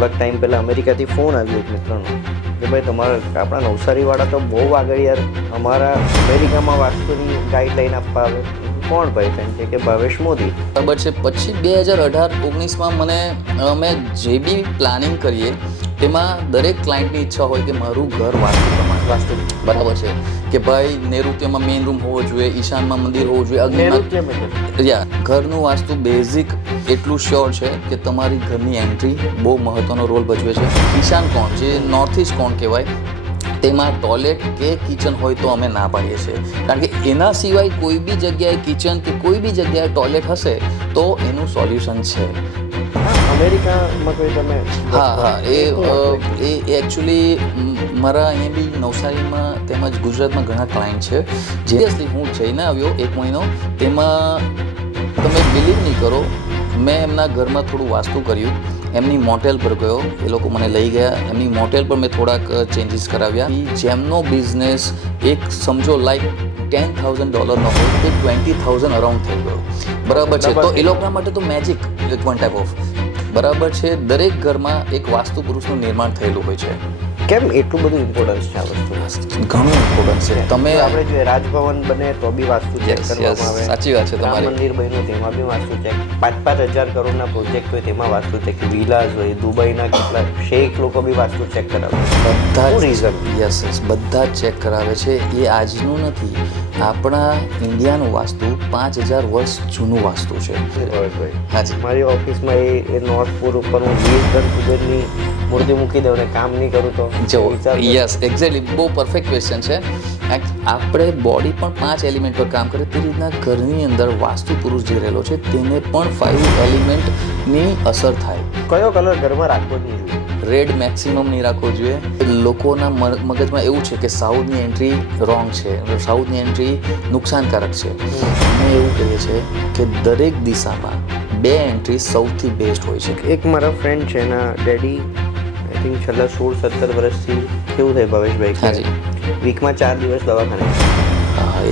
થોડાક ટાઈમ પહેલાં અમેરિકાથી ફોન આવ્યો એક મિત્રનો કે ભાઈ તમારા આપણા નવસારીવાળા તો બહુ આગળ યાર, અમારા અમેરિકામાં વાસ્તુની ગાઈડલાઈન આપવા આવે. કોણ ભાઈ? તેમ કે ભાવેશ મોદી. બરાબર છે. પછી 2018-19માં મને અમે જે બી પ્લાનિંગ કરીએ તેમાં દરેક ક્લાયન્ટની ઈચ્છા હોય કે મારું ઘર વાસ્તુ બરાબર છે કે ભાઈ નૈઋત્યમાં મેઇન રૂમ હોવો જોઈએ, ઈશાનમાં મંદિર હોવું જોઈએ. ઘરનું વાસ્તુ બેઝિક એટલું શ્યોર છે કે તમારી ઘરની એન્ટ્રી બહુ મહત્વનો રોલ ભજવે છે. ઈશાન કોણ, જે નોર્થ ઇસ્ટ કોણ કહેવાય, તેમાં ટોયલેટ કે કિચન હોય તો અમે ના પાડીએ છીએ, કારણ કે એના સિવાય કોઈ બી જગ્યાએ કિચન કે કોઈ બી જગ્યાએ ટોયલેટ હશે તો એનું સોલ્યુશન છે. અમેરિકામાં કોઈ તમે? હા, એ એકચ્યુઅલી મારા અહીંયા બી નવસારીમાં તેમજ ગુજરાતમાં ઘણા ક્લાયન્ટ છે. જેસલી હું જઈને આવ્યો 1 મહિનો, તેમાં તમે બિલીવ નહીં કરો, મેં એમના ઘરમાં થોડું વાસ્તુ કર્યું, એમની મોટેલ પર ગયો, એ લોકો મને લઈ ગયા, એમની મોટેલ પર મેં થોડાક ચેન્જીસ કરાવ્યા. જેમનો બિઝનેસ એક સમજો લાઈક $10,000 હોય તો 20,000 અરાઉન્ડ થઈ ગયો. બરાબર છે. તો એ લોકોના માટે તો મેજિક વન ટાઈપ ઓફ. બરાબર છે. દરેક ઘરમાં એક વાસ્તુ પુરુષનું નિર્માણ થયેલું હોય છે. કેમ એટલું બધું ઇમ્પોર્ટન્સ છે આ વસ્તુ? ઘણું ઇમ્પોર્ટન્સ છે. તમે આપણે જોઈએ રાજભવન બને તો બી વાસ્તુ ચેક કરવામાં આવે. સાચી વાત છે તમારી. રામ મંદિર બન્યું તેમાં બી વાસ્તુ ચેક. 5,000 કરોડના પ્રોજેક્ટ હોય તેમાં વાસ્તુ ચેક. વિલાસ હોય, દુબઈના કેટલા શેખ લોકો બી વાસ્તુ ચેક કરાવે. બધા રીઝન? યસ, બધા જ ચેક કરાવે છે. એ આજનું નથી, આપણા ઇન્ડિયાનું વાસ્તુ 5,000 વર્ષ જૂનું વાસ્તુ છે. હાજી, મારી ઓફિસમાં એ નોર્થ પોલ ઉપર હું 20 ટન કુબેરની મૂર્તિ મૂકી દઉં ને કામ નહીં કરું તો યસ, એક્ઝેક્ટલી. બહુ પરફેક્ટ ક્વેશ્ચન છે. આપણે બોડી પણ 5 એલિમેન્ટ પર કામ કરે, તે રીતના ઘરની અંદર વાસ્તુ પુરુષ જે રહેલો છે તેને પણ 5 એલિમેન્ટની અસર થાય. કયો કલર ઘરમાં રાખવો જ નહીં જોઈએ? રેડ મેક્સિમમ નહીં રાખવો જોઈએ. લોકોના મગજમાં એવું છે કે સાઉથની એન્ટ્રી રોંગ છે, સાઉથની એન્ટ્રી નુકસાનકારક છે. અમે એવું કહીએ છીએ કે દરેક દિશામાં 2 એન્ટ્રી સૌથી બેસ્ટ હોય છે. એક મારા ફ્રેન્ડ છે, એના ડેડી આઈ થિંક છેલ્લા 16-17 વર્ષથી કેવું થાય ભાવેશભાઈ? હાજી. વીકમાં 4 દિવસ દવાખાને.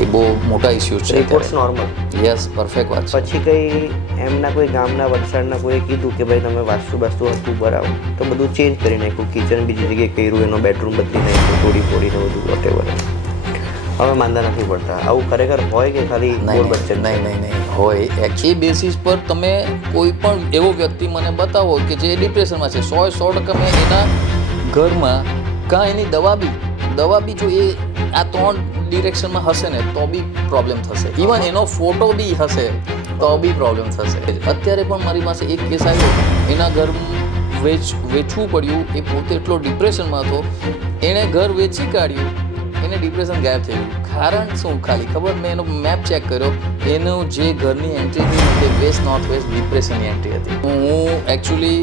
એ બહુ મોટા ઇસ્યુ છે. Reports normal. યસ, પરફેક્ટ વાત છે. પછી કંઈ એમના કોઈ ગામના વલસાડના કોઈએ કીધું કે ભાઈ તમે વાસ્તુ હતું બરાબર, તો બધું ચેન્જ કરી નાખ્યું. કિચન બીજી જગ્યાએ કર્યું, એનો બેડરૂમ બદલી નાખ્યો, તોડી ફોડીને બધું વોટેવર. હવે માંદા નથી પડતા. આવું ખરેખર હોય કે ખાલી નહીં હોય. એ બેસિસ પર તમે કોઈ પણ એવો વ્યક્તિ મને બતાવો કે જે ડિપ્રેશનમાં છે, 100% મેં એના ઘરમાં કાં એની દવા બી જો એ આ 3 ડિરેક્શનમાં હશે ને તો બી પ્રોબ્લેમ થશે. ઇવન એનો ફોટો બી હશે તો બી પ્રોબ્લેમ થશે. અત્યારે પણ મારી પાસે એક કેસ આવ્યો, એના ઘર વેચવું પડ્યું, એ પોતે એટલો ડિપ્રેશનમાં હતો, એણે ઘર વેચી કાઢ્યું, એને ડિપ્રેશન ગાયબ થઈ ગયું. કારણ શું? ખાલી ખબર, મેં એનો મેપ ચેક કર્યો, એનું જે ઘરની એન્ટ્રી હતી તે વેસ્ટ નોર્થ વેસ્ટ ડિપ્રેશનની એન્ટ્રી હતી. હું એકચ્યુઅલી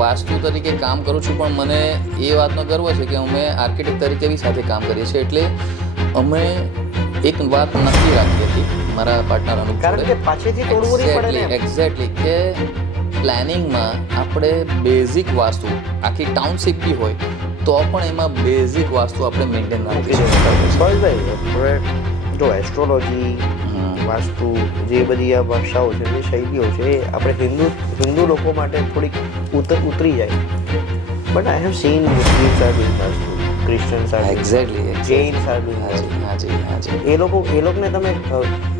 વાસ્તુ તરીકે કામ કરું છું, પણ મને એ વાતનો ગર્વ છે કે અમે આર્કિટેક્ટ તરીકે બી સાથે કામ કરીએ છીએ. એટલે અમે એક વાત નક્કી રાખી હતી મારા પાર્ટનર અનુપ, કારણ કે પાછળથી તોડવું નહીં પડે ને. એક્ઝેક્ટલી, કે પ્લાનિંગમાં આપણે બેઝિક વાસ્તુ, આખી ટાઉનશીપ બી હોય તો પણ એમાં બેઝિક વાસ્તુ આપણે મેન્ટેન રાખી શકીએ. હવે જો એસ્ટ્રોલોજી, વાસ્તુ, જે બધી આ ભાષાઓ છે, જે શૈલીઓ છે, એ આપણે હિન્દુ લોકો માટે થોડીક ઉતરી જાય. But I have seen Muslims are doing vastu, Christians are exactly, Jains are doing. હાજી. એ લોકોને તમે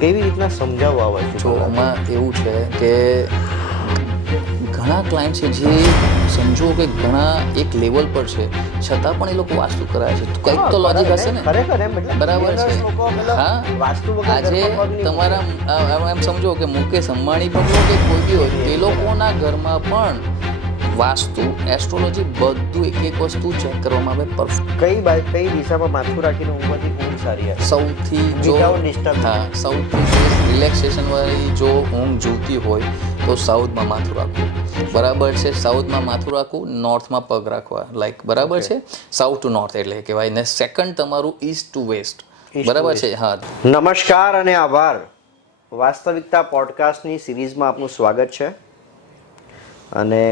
કેવી રીતના સમજાવો આ વસ્તુ? જો આમાં એવું છે કે ઘણા ક્લાયન્ટ છે જે સમજો કે ઘણા એક લેવલ પર છે, છતાં પણ એ લોકો વાસ્તુ કરાવે છે. કંઈક તો લોજિક હશે ને. બરાબર છે. હા, આજે તમારા એમ સમજો કે મુકેશ અંબાણી પકડો કે કોઈ બી હોય, એ લોકોના ઘરમાં પણ વાસ્તુ, એસ્ટ્રોલોજી બધું એક વસ્તુ ચેક કરવામાં આવે પરફેક્ટ. કઈ દિશામાં માથું રાખીને ઊંઘવાથી ઊંઘ સારી આવે? સૌથી બેસ્ટ રિલેક્સેશન વાળી જો ઊંઘ જોઈતી હોય તો સાઉથમાં માથું રાખવું. બરાબર છે. સાઉથમાં માથું રાખવું, નોર્થમાં પગ રાખવા, લાઈક બરાબર છે. સાઉથ ટુ નોર્થ એટલે કહેવાય ને. સેકન્ડ તમારું ઈસ્ટ ટુ વેસ્ટ. બરાબર છે. હા, નમસ્કાર અને આભાર. વાસ્તવિકતા પોડકાસ્ટની સિરીઝમાં આપનું સ્વાગત છે. અને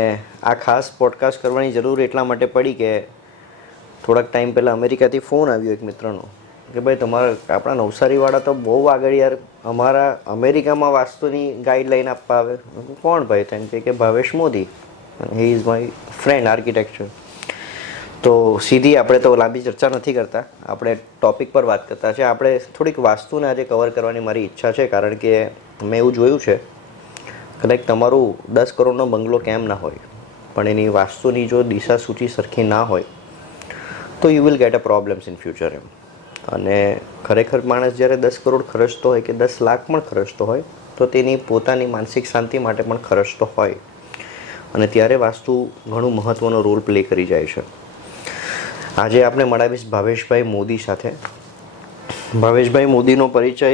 આ ખાસ પોડકાસ્ટ કરવાની જરૂર એટલા માટે પડી કે થોડાક ટાઈમ પહેલાં અમેરિકાથી ફોન આવ્યો એક મિત્રનો કે ભાઈ તમારા આપણા નવસારીવાળા તો બહુ આગળ યાર, અમારા અમેરિકામાં વાસ્તુની ગાઈડલાઈન આપવા આવે. કોણ ભાઈ? તેમ કે Bhavesh Modi. He is my friend architecture. તો સીધી આપણે તો લાંબી ચર્ચા નથી કરતા, આપણે ટોપિક પર વાત કરતા છે. આપણે થોડીક વાસ્તુને આજે કવર કરવાની મારી ઈચ્છા છે, કારણ કે મેં એવું જોયું છે કે લાઈક તમારું 10 કરોડનો બંગલો કેમ ના હોય, પણ એની વાસ્તુની જો દિશા સૂચિ સરખી ના હોય તો you will get a problems in future એમ. અને ખરેખર માણસ જ્યારે 10 કરોડ ખર્ચતો હોય કે 10 લાખ પણ ખર્ચતો હોય તો તેની પોતાની માનસિક શાંતિ માટે પણ ખર્ચતો હોય, અને ત્યારે વાસ્તુ ઘણું મહત્ત્વનો રોલ પ્લે કરી જાય છે. આજે આપણે મળાવીશ ભાવેશભાઈ મોદી સાથે. ભાવેશભાઈ મોદીનો પરિચય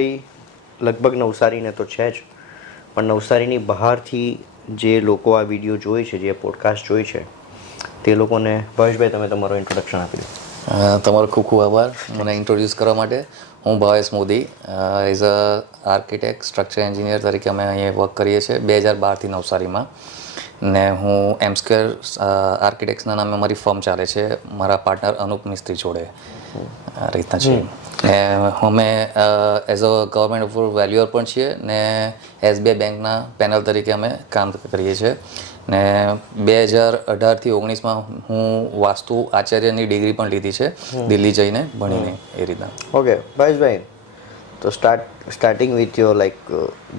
લગભગ નવસારીને તો છે જ, પણ નવસારીની બહારથી જે લોકો આ વિડીયો જોઈ છે, જે પોડકાસ્ટ જોઈ છે, તે લોકોને ભાવેશભાઈ તમે તમારું ઇન્ટ્રોડક્શન આપી દો. તમારો ખૂબ ખૂબ આભાર મને ઇન્ટ્રોડ્યુસ કરવા માટે. હું Bhavesh Modi, as a architect structure engineer તરીકે અમે અહીંયા વર્ક કરીએ છીએ 2012થી નવસારીમાં. ને હું એમસ્કેર આર્કિટેક્ટ્સના નામે મારી ફર્મ ચાલે છે, મારા પાર્ટનર અનુપ મિસ્ત્રી જોડે. આ રીતના છે. ને અમે as a government approved valuer પણ છીએ ને SBI બેંકના પેનલ તરીકે અમે કામ કરીએ છીએ. ને 2018થી 19માં હું વાસ્તુ આચાર્યની ડિગ્રી પણ લીધી છે દિલ્હી જઈને ભણીને એ રીતના. ઓકે ભાવેશભાઈ, તો starting with your like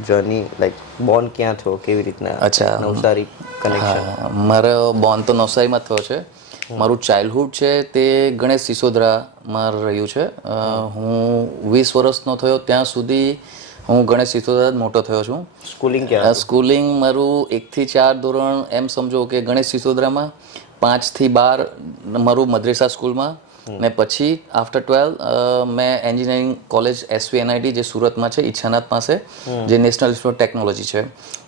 journey, like Born ક્યાં થયો, કેવી રીતના અચ્છા, નવસારી કનેક્શન? હા, મારો બોર્ન તો નવસારીમાં થયો છે. મારું ચાઇલ્ડહુડ છે તે ગણેશ સિસોદરામાં રહ્યું છે. હું 20 વર્ષનો થયો ત્યાં સુધી હું ગણેશ સિસોદરા મોટો થયો છું. સ્કૂલિંગ ક્યાં? સ્કૂલિંગ મારું 1 થી 4 ધોરણ એમ સમજો કે ગણેશ સિસોદરામાં, 5 થી 12 મારું મદ્રેસા સ્કૂલમાં, ને પછી આફ્ટર 12 મેં એન્જિનિયરિંગ કોલેજ SVNIT જે સુરતમાં છે ઈચ્છાનાથ પાસે, જે નેશનલ ઇન્સ્ટિટ્યૂટ ઓફ ટેકનોલોજી છે,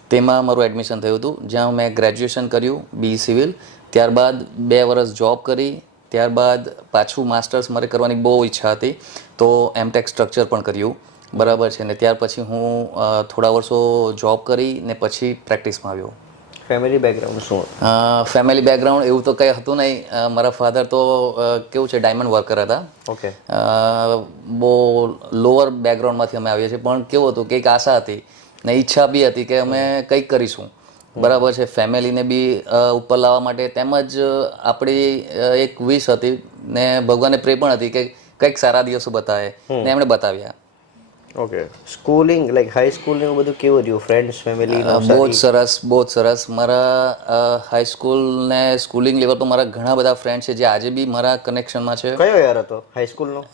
તેમાં મારું એડમિશન થયું હતું, જ્યાં મેં ગ્રેજ્યુએશન કર્યું BE સિવિલ. ત્યારબાદ 2 વર્ષ જોબ કરી, ત્યારબાદ પાછું માસ્ટર્સ મારે કરવાની બહુ ઈચ્છા હતી તો M.Tech સ્ટ્રક્ચર પણ કર્યું, બરાબર છે. ને ત્યાર પછી હું થોડા વર્ષો જોબ કરી ને પછી પ્રેક્ટિસમાં આવ્યો. ફેમિલી બેકગ્રાઉન્ડ શું? ફેમિલી બેકગ્રાઉન્ડ એવું તો કંઈ હતું નહીં. મારા ફાધર તો કેવું છે ડાયમંડ વર્કર હતા. ઓકે. બહુ લોઅર બેકગ્રાઉન્ડમાંથી અમે આવીએ છીએ, પણ કેવું હતું કે એક આશા હતી ને ઈચ્છા બી હતી કે અમે કંઈક કરીશું, બરાબર છે. ફેમિલીને બી ઉપર લાવવા માટે, તેમજ આપણી એક વિશ હતી ને ભગવાને પ્રે પણ હતી કે કંઈક સારા દિવસો બતાવે, ને એમણે બતાવ્યા. Okay. Schooling like high school ને એવું બધું કેવું રહ્યું? Friends, family? બહુ જ સરસ, બહુ જ સરસ. મારા હાઈસ્કૂલ ને સ્કૂલિંગ લેવલ પર મારા ઘણા બધા ફ્રેન્ડ છે જે આજે બી મારા કનેક્શનમાં છે. કયો યર હતો હાઈસ્કૂલનો?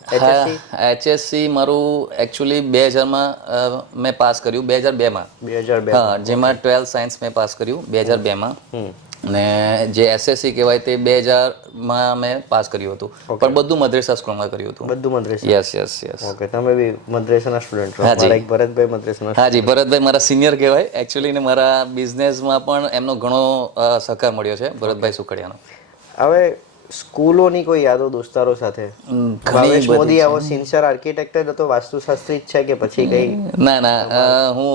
HSC મારું એકચ્યુઅલી 2000માં મેં પાસ કર્યું, 2002માં. 2002? હા, જેમાં 12th સાયન્સ મેં પાસ કર્યું 2002માં. ને જે SSC કહેવાય તે 2000માં મેં પાસ કર્યું હતું, પણ બધું મદ્રેસા સ્કૂલમાં કર્યું હતું. બધું મદ્રેસા? યસ. ઓકે. તમે બી મદ્રેસાના સ્ટુડન્ટ છો? મારા એક ભરતભાઈ મદ્રેસાના. હાજી, ભરતભાઈ મારા સિનિયર કહેવાય એકચ્યુઅલી, ને મારા બિઝનેસમાં પણ એમનો ઘણો સહકાર મળ્યો છે, ભરતભાઈ સુખડિયાનો. હવે સ્કૂલોની કોઈ યાદો દોસ્તારો સાથે? ભાવેશ મોદી આવો સિન્સિયર આર્કિટેક્ટ જ હતો, વાસ્તુશાસ્ત્રી જ છે કે પછી કઈ? ના, હું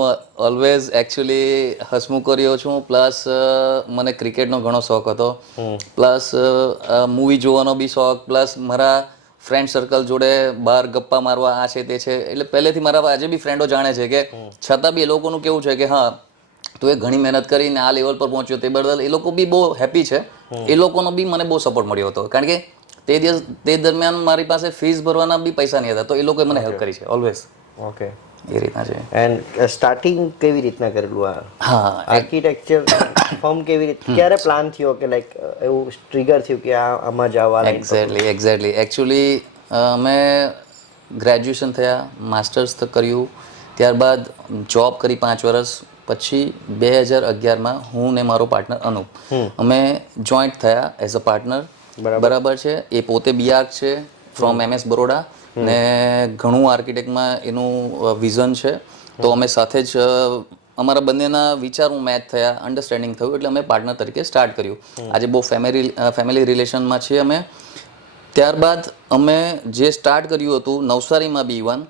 ઓલવેઝ એકચ્યુઅલી હસમુખ કર્યો છું, પ્લસ મને ક્રિકેટનો ઘણો શોખ હતો, પ્લસ મૂવી જોવાનો બી શોખ, પ્લસ મારા ફ્રેન્ડ સર્કલ જોડે બહાર ગપ્પા મારવા, આ છે તે છે. એટલે પહેલેથી મારા આજે બી ફ્રેન્ડો જાણે છે કે છતાં બી એ લોકોનું કેવું છે કે હા તો એ ઘણી મહેનત કરીને આ લેવલ પર પહોંચ્યો, તે બદલ એ લોકો બી બહુ હેપી છે. એ લોકોનો બી મને બહુ સપોર્ટ મળ્યો હતો, કારણ કે તે દરમિયાન મારી પાસે ફીસ ભરવાના બી પૈસા નહીં હતા, તો એ લોકોએ મને હેલ્પ કરી છે ઓલવેઝ. ઓકે. એ રીતના છે. એન્ડ સ્ટાર્ટિંગ કેવી રીતના કરેલું આ હા, આર્કિટેક્ચર ફોર્મ? કેવી રીતે, ક્યારે પ્લાન થયો કે લાઈક એવું ટ્રિગર થયું કે આમાં જવા? એક્ઝેક્ટલી. એકચ્યુઅલી મેં ગ્રેજ્યુએશન થયા, માસ્ટર્સ કર્યું, ત્યારબાદ જોબ કરી 5 વર્ષ, પછી 2011માં હું ને મારો પાર્ટનર અનુપ અમે જોઈન્ટ થયા એઝ અ પાર્ટનર, બરાબર છે. એ પોતે BArch છે ફ્રોમ MS બરોડા, ને ઘણું આર્કિટેક્ટમાં એનું વિઝન છે, તો અમે સાથે જ અમારા બંનેના વિચારો મેચ થયા, અન્ડરસ્ટેન્ડિંગ થયું, એટલે અમે પાર્ટનર તરીકે સ્ટાર્ટ કર્યું. આજે બહુ ફેમિલી રિલેશનમાં છીએ અમે. ત્યારબાદ અમે જે સ્ટાર્ટ કર્યું હતું નવસારીમાં B1,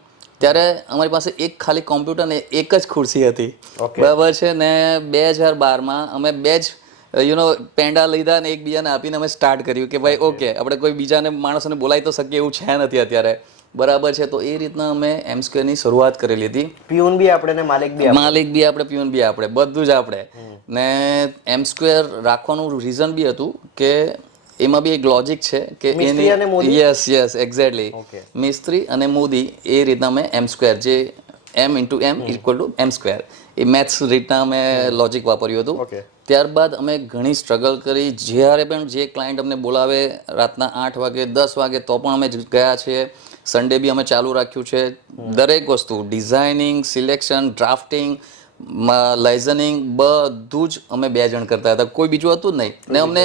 ત્યારે અમારી પાસે એક ખાલી કોમ્પ્યુટર ને એક જ ખુરશી હતી, બરાબર છે. ને 2012માં અમે 2 જ યુ નો પેંડા લીધા ને એકબીજાને આપીને અમે સ્ટાર્ટ કર્યું કે ભાઈ ઓકે આપણે કોઈ બીજાને માણસોને બોલાવી તો શકીએ એવું છે નથી અત્યારે, બરાબર છે. તો એ રીતના અમે એમ સ્ક્વેરની શરૂઆત કરેલી હતી. પિયુન બી આપણે ને માલિક બી માલિક બી આપણે, પિયુન બી આપણે, બધું જ આપણે. ને એમ સ્ક્વેર રાખવાનું રીઝન બી હતું કે એમાં બી એક લોજિક છે કે એની યસ એક્ઝેક્ટલી મિસ્ત્રી અને મોદી એ રીતના મેં એમ સ્ક્વેર જે M into M equal to M square એ મેથ્સ રીતના અમે લોજિક વાપર્યું હતું. ત્યારબાદ અમે ઘણી સ્ટ્રગલ કરી. જ્યારે પણ જે ક્લાયન્ટ અમને બોલાવે રાતના 8 વાગે 10 વાગે તો પણ અમે ગયા છીએ. સન્ડે બી અમે ચાલુ રાખ્યું છે. દરેક વસ્તુ ડિઝાઇનિંગ, સિલેક્શન, ડ્રાફ્ટિંગ, લાઇઝનિંગ બધું જ અમે 2 જણ કરતા હતા, કોઈ બીજું હતું જ નહીં. ને અમને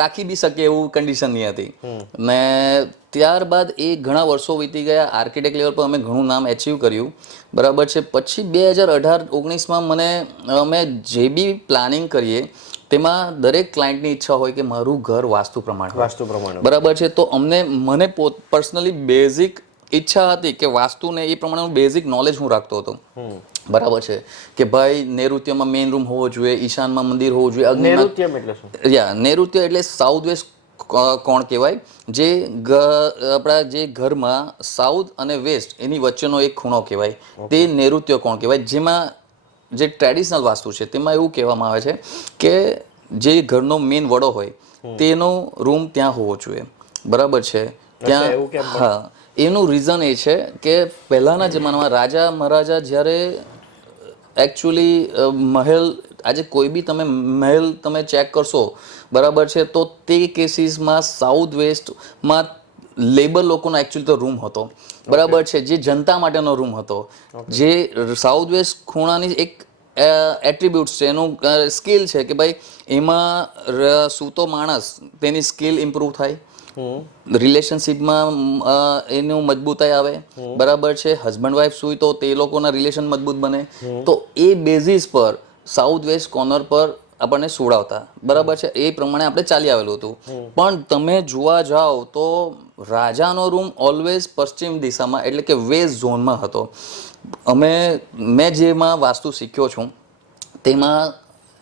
રાખી બી શકે એવું કન્ડિશન નહીં હતી. ને ત્યારબાદ એ ઘણા વર્ષો વીતી ગયા. આર્કિટેક્ટ લેવલ પર અમે ઘણું નામ એચીવ કર્યું, બરાબર છે. પછી 2018-19માં મને અમે જે બી પ્લાનિંગ કરીએ તેમાં દરેક ક્લાયન્ટની ઈચ્છા હોય કે મારું ઘર વાસ્તુ પ્રમાણે, બરાબર છે. તો મને પર્સનલી બેઝિક ઈચ્છા હતી કે વાસ્તુને એ પ્રમાણેનું બેઝિક નોલેજ હું રાખતો હતો, બરાબર છે. કે ભાઈ નૈઋત્યમાં મેઇન રૂમ હોવો જોઈએ, ઈશાનમાં મંદિર હોવું જોઈએ. નૈઋત્ય એટલે સાઉથ વેસ્ટ કોણ કહેવાય, જે આપણા જે ઘરમાં સાઉથ અને વેસ્ટ એની વચ્ચેનો એક ખૂણો કહેવાય, તે નૈઋત્ય કોણ કહેવાય. જેમાં જે ટ્રેડિશનલ વાસ્તુ છે તેમાં એવું કહેવામાં આવે છે કે જે ઘરનો મેઇન વડો હોય તેનો રૂમ ત્યાં હોવો જોઈએ, બરાબર છે. ત્યાં હા, એનું રીઝન એ છે કે પહેલાંના જમાનામાં રાજા મહારાજા જ્યારે એકચ્યુઅલી મહેલ, આજે કોઈ બી તમે મહેલ તમે ચેક કરશો, બરાબર છે, તો તે કેસીસમાં સાઉથ વેસ્ટમાં લેબર લોકોનો એકચ્યુઅલી તો રૂમ હતો, બરાબર છે, જે જનતા માટેનો રૂમ હતો. જે સાઉથ વેસ્ટ ખૂણાની એક એટ્રીબ્યુટ્સ છે, એનું સ્કિલ છે કે ભાઈ એમાં સૂતો માણસ તેની સ્કિલ ઇમ્પ્રૂવ થાય, રિલેશનશિપમાં એનું મજબૂતાઈ આવે, બરાબર છે. હસબન્ડ વાઈફ સુઈ તો તે લોકોના રિલેશન મજબૂત બને. તો એ બેઝિસ પર સાઉથ વેસ્ટ કોર્નર પર આપણને સુવડાવતા, બરાબર છે. એ પ્રમાણે આપણે ચાલી આવેલું હતું. પણ તમે જોવા જાઓ તો રાજાનો રૂમ ઓલવેઝ પશ્ચિમ દિશામાં એટલે કે વેસ્ટ ઝોનમાં હતો. મેં જેમાં વાસ્તુ શીખ્યો છું તેમાં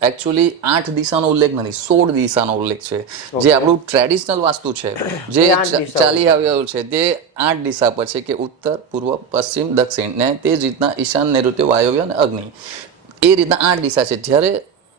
એકચ્યુઅલી 8 દિશાનો ઉલ્લેખ નથી, 16 દિશાનો ઉલ્લેખ છે. જે આપણું ટ્રેડિશનલ વાસ્તુ છે, જે ચાલી આવ્યું છે, તે 8 દિશા પર છે કે ઉત્તર, પૂર્વ, પશ્ચિમ, દક્ષિણ, ને તે જ રીતના ઈશાન, નૈઋત્ય, વાયવ્ય અને અગ્નિ, એ રીતના 8 દિશા છે. જ્યારે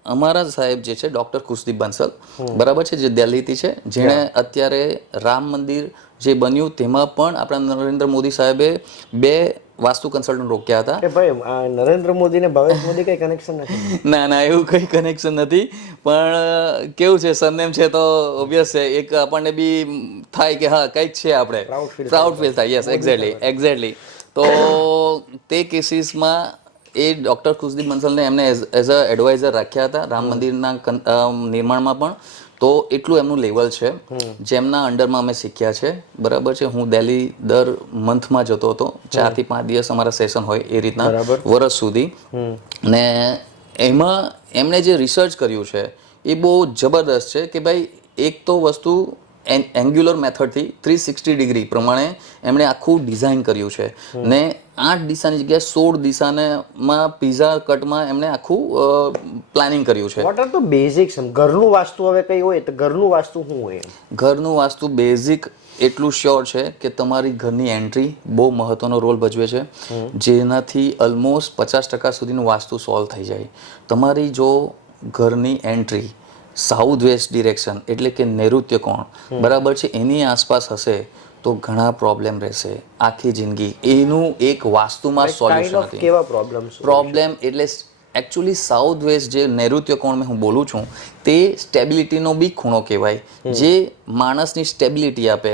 અમારા સાહેબ જે છે ડૉક્ટર ખુશદીપ બંસલ, બરાબર છે, જે દિલ્હીથી છે, જેણે અત્યારે રામ મંદિર જે બન્યું તેમાં પણ આપણા નરેન્દ્ર મોદી સાહેબે 2 વાસ્તુ કન્સલ્ટન્ટ રોક્યા હતા. કે ભાઈ નરેન્દ્ર મોદી ને ભવેશ મોદી કઈ કનેક્શન નથી? ના એવું કઈ કનેક્શન નથી, પણ કેવું છે સરનેમ છે તો ઓબ્વિયસ છે, એક આપણને બી થાય કે હા કંઈક છે, આપણે પ્રાઉડ ફીલ થાય. Yes exactly. તો તે કેસીસમાં એ ડૉક્ટર ખુશદીપ બંસલને એમને એઝ અ એડવાઇઝર રાખ્યા હતા રામ મંદિરના નિર્માણમાં પણ. તો એટલું એમનું લેવલ છે, જેમના અંડરમાં અમે શીખ્યા છે, બરાબર છે. હું દિલ્હી દર મંથમાં જતો હતો, 4 થી 5 દિવસ અમારા સેશન હોય એ રીતના વર્ષ સુધી. ને એમાં એમણે જે રિસર્ચ કર્યું છે એ બહુ જબરદસ્ત છે કે ભાઈ એક તો વસ્તુ એન્ગ્યુલર મેથડથી 360 ડિગ્રી પ્રમાણે એમણે આખું ડિઝાઇન કર્યું છે. ને 8 દિશાની જગ્યાએ 16 દિશામાં પિઝા કટમાં એમણે આખું પ્લાનિંગ કર્યું છે. વોટ આર તો બેઝિક્સ? ઘરનું વાસ્તુ હવે કઈ હોય તો ઘરનું વાસ્તુ શું હોય? ઘરનું વાસ્તુ બેઝિક એટલું શ્યોર છે કે તમારી ઘરની એન્ટ્રી બહુ મહત્વનો રોલ ભજવે છે, જેનાથી ઓલમોસ્ટ 50% સુધીનું વાસ્તુ સોલ્વ થઈ જાય. તમારી જો ઘરની એન્ટ્રી સાઉથ વેસ્ટ ડિરેક્શન એટલે કે નૈઋત્ય કોણ, બરાબર છે, એની આસપાસ હશે તો ઘણા પ્રોબ્લેમ રહેશે આખી જિંદગી. એનું એક વાસ્તુમાં સોલ્યુશન નથી. કેવા પ્રોબ્લેમ એટલે એકચ્યુઅલી સાઉથ વેસ્ટ જે નૈઋત્ય કોણ હું બોલું છું તે સ્ટેબિલિટીનો બી ખૂણો કહેવાય, જે માણસની સ્ટેબિલિટી આપે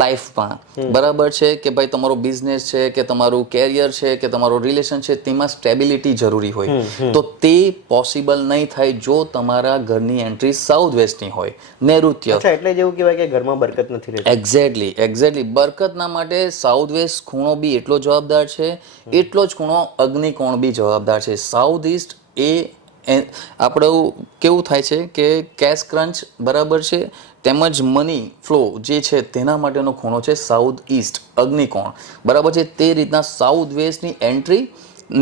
લાઈફમાં, બરાબર છે. કે ભાઈ તમારો બિઝનેસ છે કે તમારું કેરિયર છે કે તમારું રિલેશન છે, તેમાં સ્ટેબિલિટી જરૂરી હોય. તો તે પોસિબલ નહીં થાય જો તમારા ઘરની એન્ટ્રી સાઉથ વેસ્ટની હોય, નૈઋત્ય. એટલે જેવું કહેવાય કે ઘરમાં બરકત નથી રહેતી. એક્ઝેક્ટલી. બરકતના માટે સાઉથ વેસ્ટ ખૂણો બી એટલો જવાબદાર છે, એટલો જ ખૂણો અગ્નિ કોણ બી જવાબદાર છે. સાઉથ ઈસ્ટ એ આપણું કેવું થાય છે કે કેશ ક્રંચ, બરાબર છે, તેમજ મની ફ્લો જે છે તેના માટેનો ખૂણો છે સાઉથ ઈસ્ટ અગ્નિકોણ, બરાબર છે. તે રીતના સાઉથ વેસ્ટની એન્ટ્રી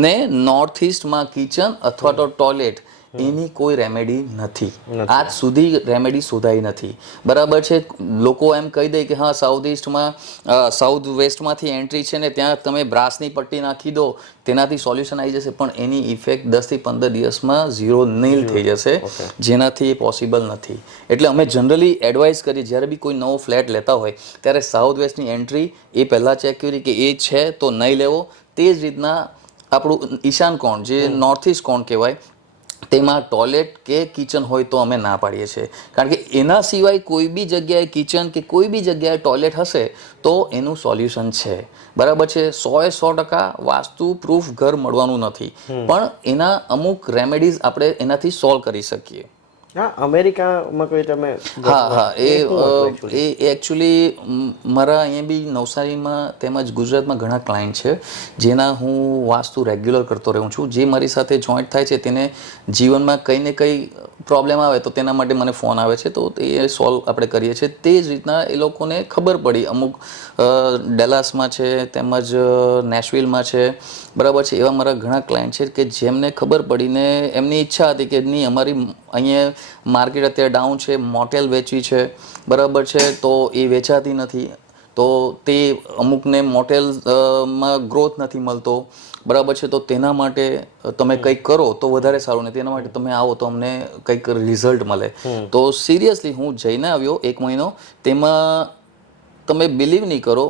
ને નોર્થ ઈસ્ટમાં કિચન અથવા તો ટોયલેટ એની કોઈ રેમેડી નથી. આજ સુધી રેમેડી શોધાઈ નથી. બરાબર છે. લોકો એમ કહી દે કે હા સાઉથ વેસ્ટમાંથી એન્ટ્રી છે ને ત્યાં તમે બ્રાસની પટ્ટી નાખી દો તેનાથી સોલ્યુશન આવી જશે, પણ એની ઇફેક્ટ 10 થી 15 દિવસમાં ઝીરો નીલ થઈ જશે, જેનાથી એ પોસિબલ નથી. એટલે અમે જનરલી એડવાઇસ કરીએ જ્યારે બી કોઈ નવો ફ્લેટ લેતા હોય ત્યારે સાઉથ વેસ્ટની એન્ટ્રી એ પહેલાં ચેક કરી કે એ છે તો નહીં લેવો. તે જ રીતના આપણું ઈશાન કોણ જે નોર્થ ઇસ્ટ કોણ કહેવાય તેમાં ટોયલેટ કે કિચન હોય તો અમે ના પાડીએ છીએ, કારણ કે એના સિવાય કોઈ બી જગ્યાએ કિચન કે કોઈ બી જગ્યાએ ટોયલેટ હશે તો એનું સોલ્યુશન છે. બરાબર છે. 100% વાસ્તુ પ્રૂફ ઘર મળવાનું નથી, પણ એના અમુક રેમેડીઝ આપણે એનાથી સોલ્વ કરી શકીએ. હા, અમેરિકામાં કોઈ તમે હા એ એકચ્યુઅલી મારા અહીંયા બી નવસારીમાં તેમજ ગુજરાતમાં ઘણા ક્લાયન્ટ છે જેના હું વાસ્તુ રેગ્યુલર કરતો રહું છું. જે મારી સાથે જોઈન્ટ થાય છે તેને જીવનમાં કંઈ ને કંઈ પ્રોબ્લેમ આવે તો તેના માટે મને ફોન આવે છે, તો એ સોલ્વ આપણે કરીએ છીએ. તે જ રીતના એ લોકોને ખબર પડી, અમુક ડેલાસમાં છે તેમજ નેશવિલમાં છે, બરાબર છે, એવા મારા ઘણા ક્લાયન્ટ છે કે જેમને ખબર પડીને એમની ઈચ્છા હતી કે નહીં અમારી અહીંયા માર્કેટ અત્યારે ડાઉન છે, મોટેલ વેચવી છે, બરાબર છે, તો એ વેચાતી નથી, તો તે અમુકને મોટેલમાં ગ્રોથ નથી મળતો, બરાબર છે, તો તેના માટે તમે કંઈક કરો તો વધારે સારું ને તેના માટે તમે આવો તો અમને કંઈક રિઝલ્ટ મળે. તો સિરિયસલી હું જઈને આવ્યો 1 મહિનો, તેમાં તમે બિલીવ નહીં કરો,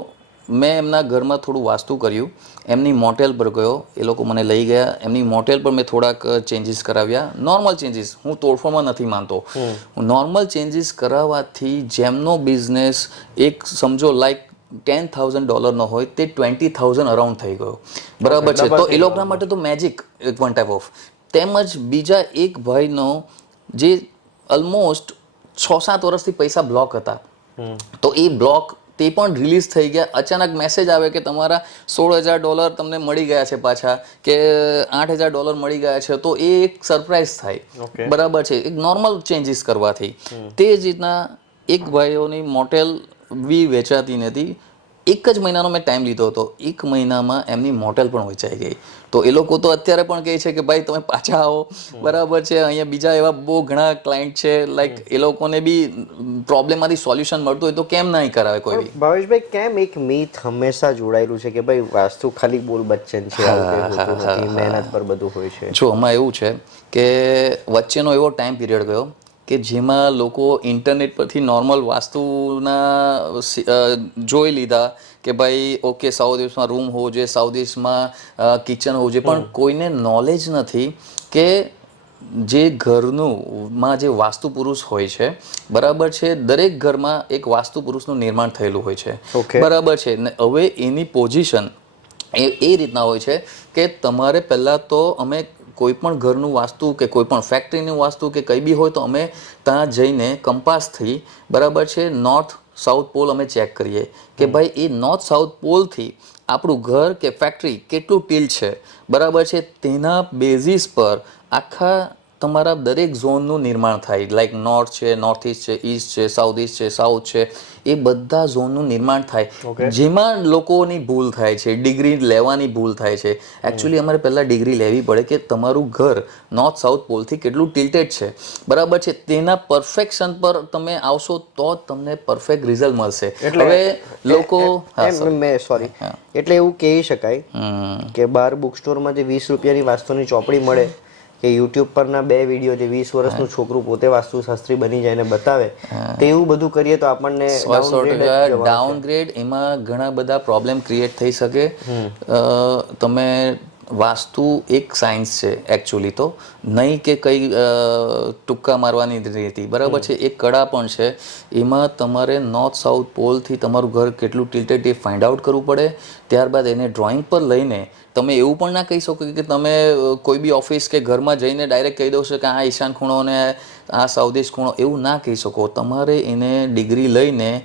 મેં એમના ઘરમાં થોડું વાસ્તુ કર્યું, એમની મોટેલ પર ગયો, એ લોકો મને લઈ ગયા, એમની મોટેલ પર મેં થોડાક ચેન્જીસ કરાવ્યા, નોર્મલ ચેન્જીસ, હું તોડફોડમાં નથી માનતો. નોર્મલ ચેન્જીસ કરાવવાથી જેમનો બિઝનેસ એક સમજો લાઈક $10,000 હોય તે 20,000 અરાઉન્ડ થઈ ગયો, બરાબર છે. તો એ લોકોના માટે તો મેજિક વન ટાઈપ ઓફ. તેમજ બીજા એક ભાઈનો જે ઓલમોસ્ટ 6-7 વર્ષથી પૈસા બ્લોક હતા, તો એ બ્લોક તે પણ રિલીઝ થઈ ગયા. અચાનક મેસેજ આવે કે તમારા $16,000 તમને મળી ગયા છે પાછા, કે $8,000 મળી ગયા છે, તો એ એક સરપ્રાઈઝ થાય, બરાબર છે, એક નોર્મલ ચેન્જીસ કરવાથી. તે જ રીતના એક ભાઈઓની મોટેલ બી વેચાતી નથી. 1 જ મહિનાનો મેં ટાઈમ લીધો હતો, 1 મહિનામાં એમની મોટેલ પણ વેચાઈ ગઈ. તો એ લોકો તો અત્યારે પણ કહે છે કે ભાઈ તમે પાછા આવો, બરાબર છે. અહીંયા બીજા એવા બહુ ઘણા ક્લાયન્ટ છે, લાઈક એ લોકોને બી પ્રોબ્લેમમાંથી સોલ્યુશન મળતું હોય તો કેમ નહીં કરાવે કોઈ બી. ભાવેશભાઈ, કેમ એક મિથ હંમેશા જોડાયેલું છે કે ભાઈ વાસ્તુ ખાલી બોલ બચ્ચન છે, આવું કંઈ હોતું નથી, મહેનત પર બધું હોય છે? જો આમાં એવું છે કે વચ્ચેનો એવો ટાઈમ પીરિયડ ગયો કે જેમાં લોકો ઇન્ટરનેટ પરથી નોર્મલ વાસ્તુના જોઈ લીધા કે ભાઈ ઓકે સાઉથ ઇસ્ટમાં રૂમ હોવો જોઈએ, સાઉથ ઇસ્ટમાં કિચન હોવું જોઈએ, પણ કોઈને નોલેજ નથી કે જે ઘરનું જે વાસ્તુ પુરુષ હોય છે, બરાબર છે, દરેક ઘરમાં એક વાસ્તુ પુરુષનું નિર્માણ થયેલું હોય છે, બરાબર છે. ને હવે એની પોઝિશન એ રીતના હોય છે કે તમારે પહેલાં તો અમે કોઈ પણ ઘરનું વાસ્તુ કે કોઈ પણ ફેક્ટરીનું વાસ્તુ કે કંઈ બી હોય તો અમે ત્યાં જઈને કંપાસથી, બરાબર છે, નોર્થ સાઉથ પોલ અમે ચેક કરીએ કે ભાઈ એ નોર્થ સાઉથ પોલથી આપણું ઘર કે ફેક્ટરી કેટલું ટિલ્ટ છે, બરાબર છે. તેના બેઝિસ પર આખા તમારા દરેક ઝોનનું નિર્માણ થાય, લાઈક નોર્થ છે, નોર્થ ઇસ્ટ છે, ઈસ્ટ છે, સાઉથ ઇસ્ટ છે, સાઉથ છે, એ બધા ઝોનનું નિર્માણ થાય. જેમાં લોકોની ભૂલ થાય છે, ડિગ્રી લેવાની ભૂલ થાય છે. એકચ્યુઅલી અમારે પહેલાં ડિગ્રી લેવી પડે કે તમારું ઘર નોર્થ સાઉથ પોલથી કેટલું ટિલ્ટેડ છે, બરાબર છે. તેના પરફેક્શન પર તમે આવશો તો જ તમને પરફેક્ટ રિઝલ્ટ મળશે. હવે લોકો સોરી, એટલે એવું કહી શકાય કે બહાર બુક સ્ટોરમાં જે 20 રૂપિયાની વાસ્તુની ચોપડી મળે કે યુટ્યુબ પરના 2 વિડીયો જે 20 વર્ષનું છોકરું પોતે વાસ્તુશાસ્ત્રી બની જાય ને બતાવે, તેવું બધું કરીએ તો આપણને ડાઉનગ્રેડ, એમાં ઘણા બધા પ્રોબ્લેમ ક્રિએટ થઈ શકે. તમે વાસ્તુ એક સાયન્સ છે એકચ્યુઅલી, તો નહીં કે કંઈ ટૂંકા મારવાની રીતિ, બરાબર છે, એક કળા પણ છે. એમાં તમારે નોર્થ સાઉથ પોલથી તમારું ઘર કેટલું ટિલ્ટેડ એ ફાઇન્ડ આઉટ કરવું પડે. ત્યારબાદ એને ડ્રોઈંગ પર લઈને તમે એવું પણ ના કહી શકો કે તમે કોઈ બી ઓફિસ કે ઘરમાં જઈને ડાયરેક્ટ કહી દો છો કે આ ઈશાન ખૂણો ને આ સાઉથ ઇસ્ટ ખૂણો, એવું ના કહી શકો. તમારે એને ડિગ્રી લઈને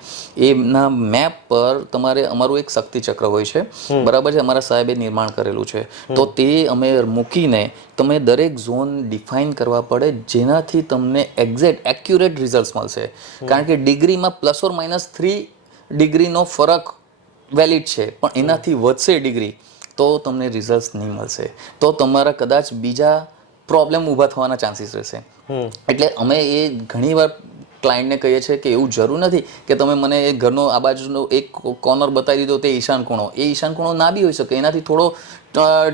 એના મેપ પર તમારે, અમારું એક શક્તિ ચક્ર હોય છે, બરાબર છે, અમારા સાહેબે નિર્માણ કરેલું છે, તો તે અમે મૂકીને તમે દરેક ઝોન ડિફાઇન કરવા પડે, જેનાથી તમને એક્ઝેક્ટ એક્યુરેટ રિઝલ્ટ મળશે. કારણ કે ડિગ્રીમાં ±3 ડિગ્રીનો ફરક વેલિડ છે, પણ એનાથી વધશે ડિગ્રી તો તમને રિઝલ્ટ નહીં મળશે. તો તમારા કદાચ બીજા પ્રોબ્લેમ ઊભા થવાના ચાન્સીસ રહેશે. એટલે અમે એ ઘણીવાર ક્લાયન્ટને કહીએ છીએ કે એવું જરૂર નથી કે તમે મને એ ઘરનો આ બાજુનો એક કોર્નર બતાવી દીધો તે ઈશાન ખૂણો, એ ઈશાન ખૂણો ના બી હોઈ શકે, એનાથી થોડો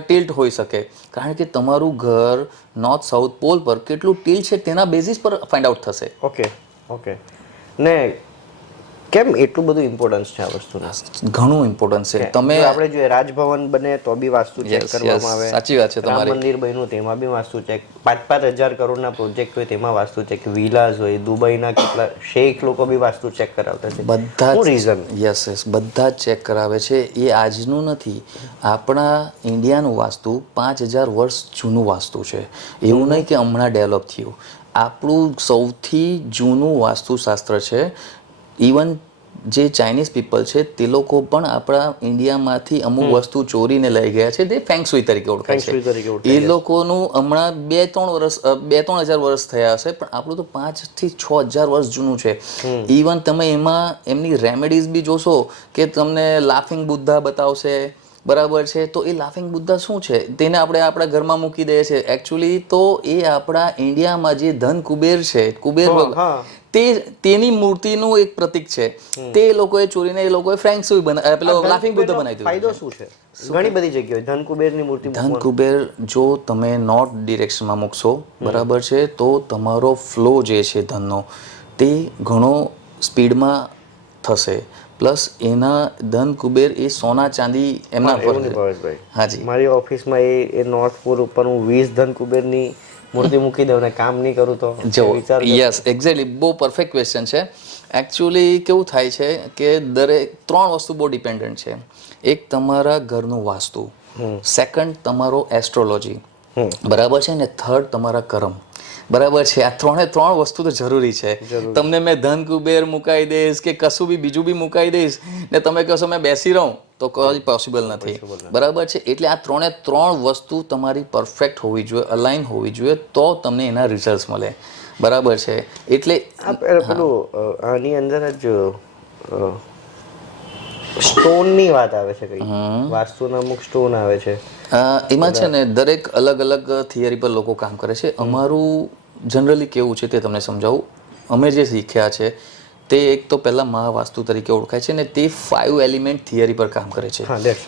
ટિલ્ટ હોઈ શકે, કારણ કે તમારું ઘર નોર્થ સાઉથ પોલ પર કેટલું ટિલ્ટ છે તેના બેઝિસ પર ફાઇન્ડ આઉટ થશે. ઓકે ને કેમ એટલું બધું ઇમ્પોર્ટન્સ છે આ વસ્તુનું? ઘણું ઇમ્પોર્ટન્સ છે. તમે આપણે જોઈએ રાજભવન બને તો બી વાસ્તુ ચેક કરવામાં આવે, સાચી વાત છે તમારી. રામ મંદિર બન્યું તેમાં બી વાસ્તુ ચેક, 5,000 કરોડના પ્રોજેક્ટ હોય તેમાં વાસ્તુ ચેક, વિલાસ હોય, દુબઈના કેટલા શેખ લોકો બી વાસ્તુ ચેક કરાવતા છે. બધા રીઝન? યસ બધા જ ચેક કરાવે છે. એ આજનું નથી, આપણા ઇન્ડિયાનું વાસ્તુ 5,000 વર્ષ જૂનું વાસ્તુ છે. એવું નહીં કે હમણાં ડેવલપ થયું. આપણું સૌથી જૂનું વાસ્તુશાસ્ત્ર છે. ઇવન જે ચાઇનીઝ પીપલ છે તે લોકો પણ આપણા ઇન્ડિયામાંથી અમુક વસ્તુ ચોરીને લઈ ગયા છે, તે ફેંગશુઈ તરીકે ઓળખાય છે. એ લોકોનું હમણાં 2-3 હજાર વર્ષ થયા હશે, પણ આપણું તો 5 થી 6 હજાર વર્ષ જૂનું છે. ઇવન તમે એમાં એમની રેમેડીઝ બી જોશો કે તમને લાફિંગ બુદ્ધા બતાવશે, બરાબર છે. તો એ લાફિંગ બુદ્ધા શું છે, તેને આપણે આપણા ઘરમાં મૂકી દઈએ છીએ. એકચ્યુઅલી તો એ આપણા ઇન્ડિયામાં જે ધન કુબેર છે, તેની મૂર્તિનું એક પ્રતીક છે. તે લોકોએ ચોરીને એ લોકોએ ફેંગશુઈ પેલો લાફિંગ બુદ્ધ બનાવી દીધો. ફાયદો શું છે? ઘણી બધી જગ્યાએ ધન કુબેરની મૂર્તિ, ધન કુબેર જો તમે નોર્થ ડિરેક્શનમાં મૂકશો, બરાબર છે, તો તમારો ફ્લો જે છે ધનનો તે ઘણો સ્પીડમાં થશે. પ્લસ એના ધન કુબેર એ સોના ચાંદી એમના પર. હાજી, મારી ઓફિસમાં એ નોર્થ પોલ ઉપર હું 20 ધન કુબેરની મૂર્તિ મૂકી દઉં ને કામ નહીં કરું તો જો યસ એક્ઝેક્ટલી બહુ પરફેક્ટ ક્વેશ્ચન છે. એકચ્યુઅલી કેવું થાય છે કે દરેક 3 વસ્તુ બહુ ડિપેન્ડન્ટ છે. એક તમારા ઘરનું વાસ્તુ, સેકન્ડ તમારો એસ્ટ્રોલોજી, બરાબર છે, ને થર્ડ તમારા કર્મ, બરાબર છે. આ 3 વસ્તુ તો જરૂરી છે. તમને મેં ધન કુબેર મુકાઈ દઈશ કે કશું બી બીજું બી મુકાઈ દઈશ ને તમે કહેશો મેં બેસી રહું તો કોઈ પોસિબલ નથી, બરાબર છે. એટલે આ 3 વસ્તુ તમારી પરફેક્ટ હોવી જોઈએ, અલાઇન હોવી જોઈએ, તો તમને એના રિઝલ્ટ મળે, બરાબર છે. એટલે પેલું આની અંદર જ સ્ટોનની વાત આવે છે, કઈ વાસ્તુના અમુક સ્ટોન આવે છે એમાં છે ને દરેક અલગ અલગ થિયરી પર લોકો કામ કરે છે. અમારું જનરલી કેવું છે તે તમને સમજાવું. અમે જે શીખ્યા છે તે એક તો પહેલાં મહાવાસ્તુ તરીકે ઓળખાય છે ને તે 5 એલિમેન્ટ થિયરી પર કામ કરે છે.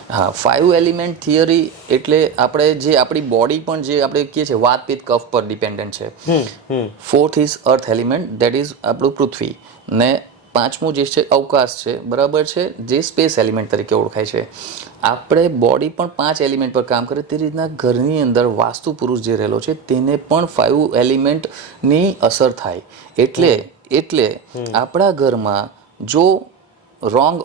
હા, 5 એલિમેન્ટ થિયરી એટલે આપણે જે આપણી બોડી પણ જે આપણે કહીએ છીએ વાત પિત્ત કફ પર ડિપેન્ડન્ટ છે. 4th is earth element, that is આપણું પૃથ્વી, ને 5મું જે છે અવકાશ છે, બરાબર છે, જે સ્પેસ એલિમેન્ટ તરીકે ઓળખાય છે. આપણે બોડી પણ 5 એલિમેન્ટ પર કામ કરે તે રીતના ઘરની અંદર વાસ્તુ પુરુષ જે રહેલો છે તેને પણ 5 એલિમેન્ટની અસર થાય. એટલે આપણા ઘરમાં જો રોંગ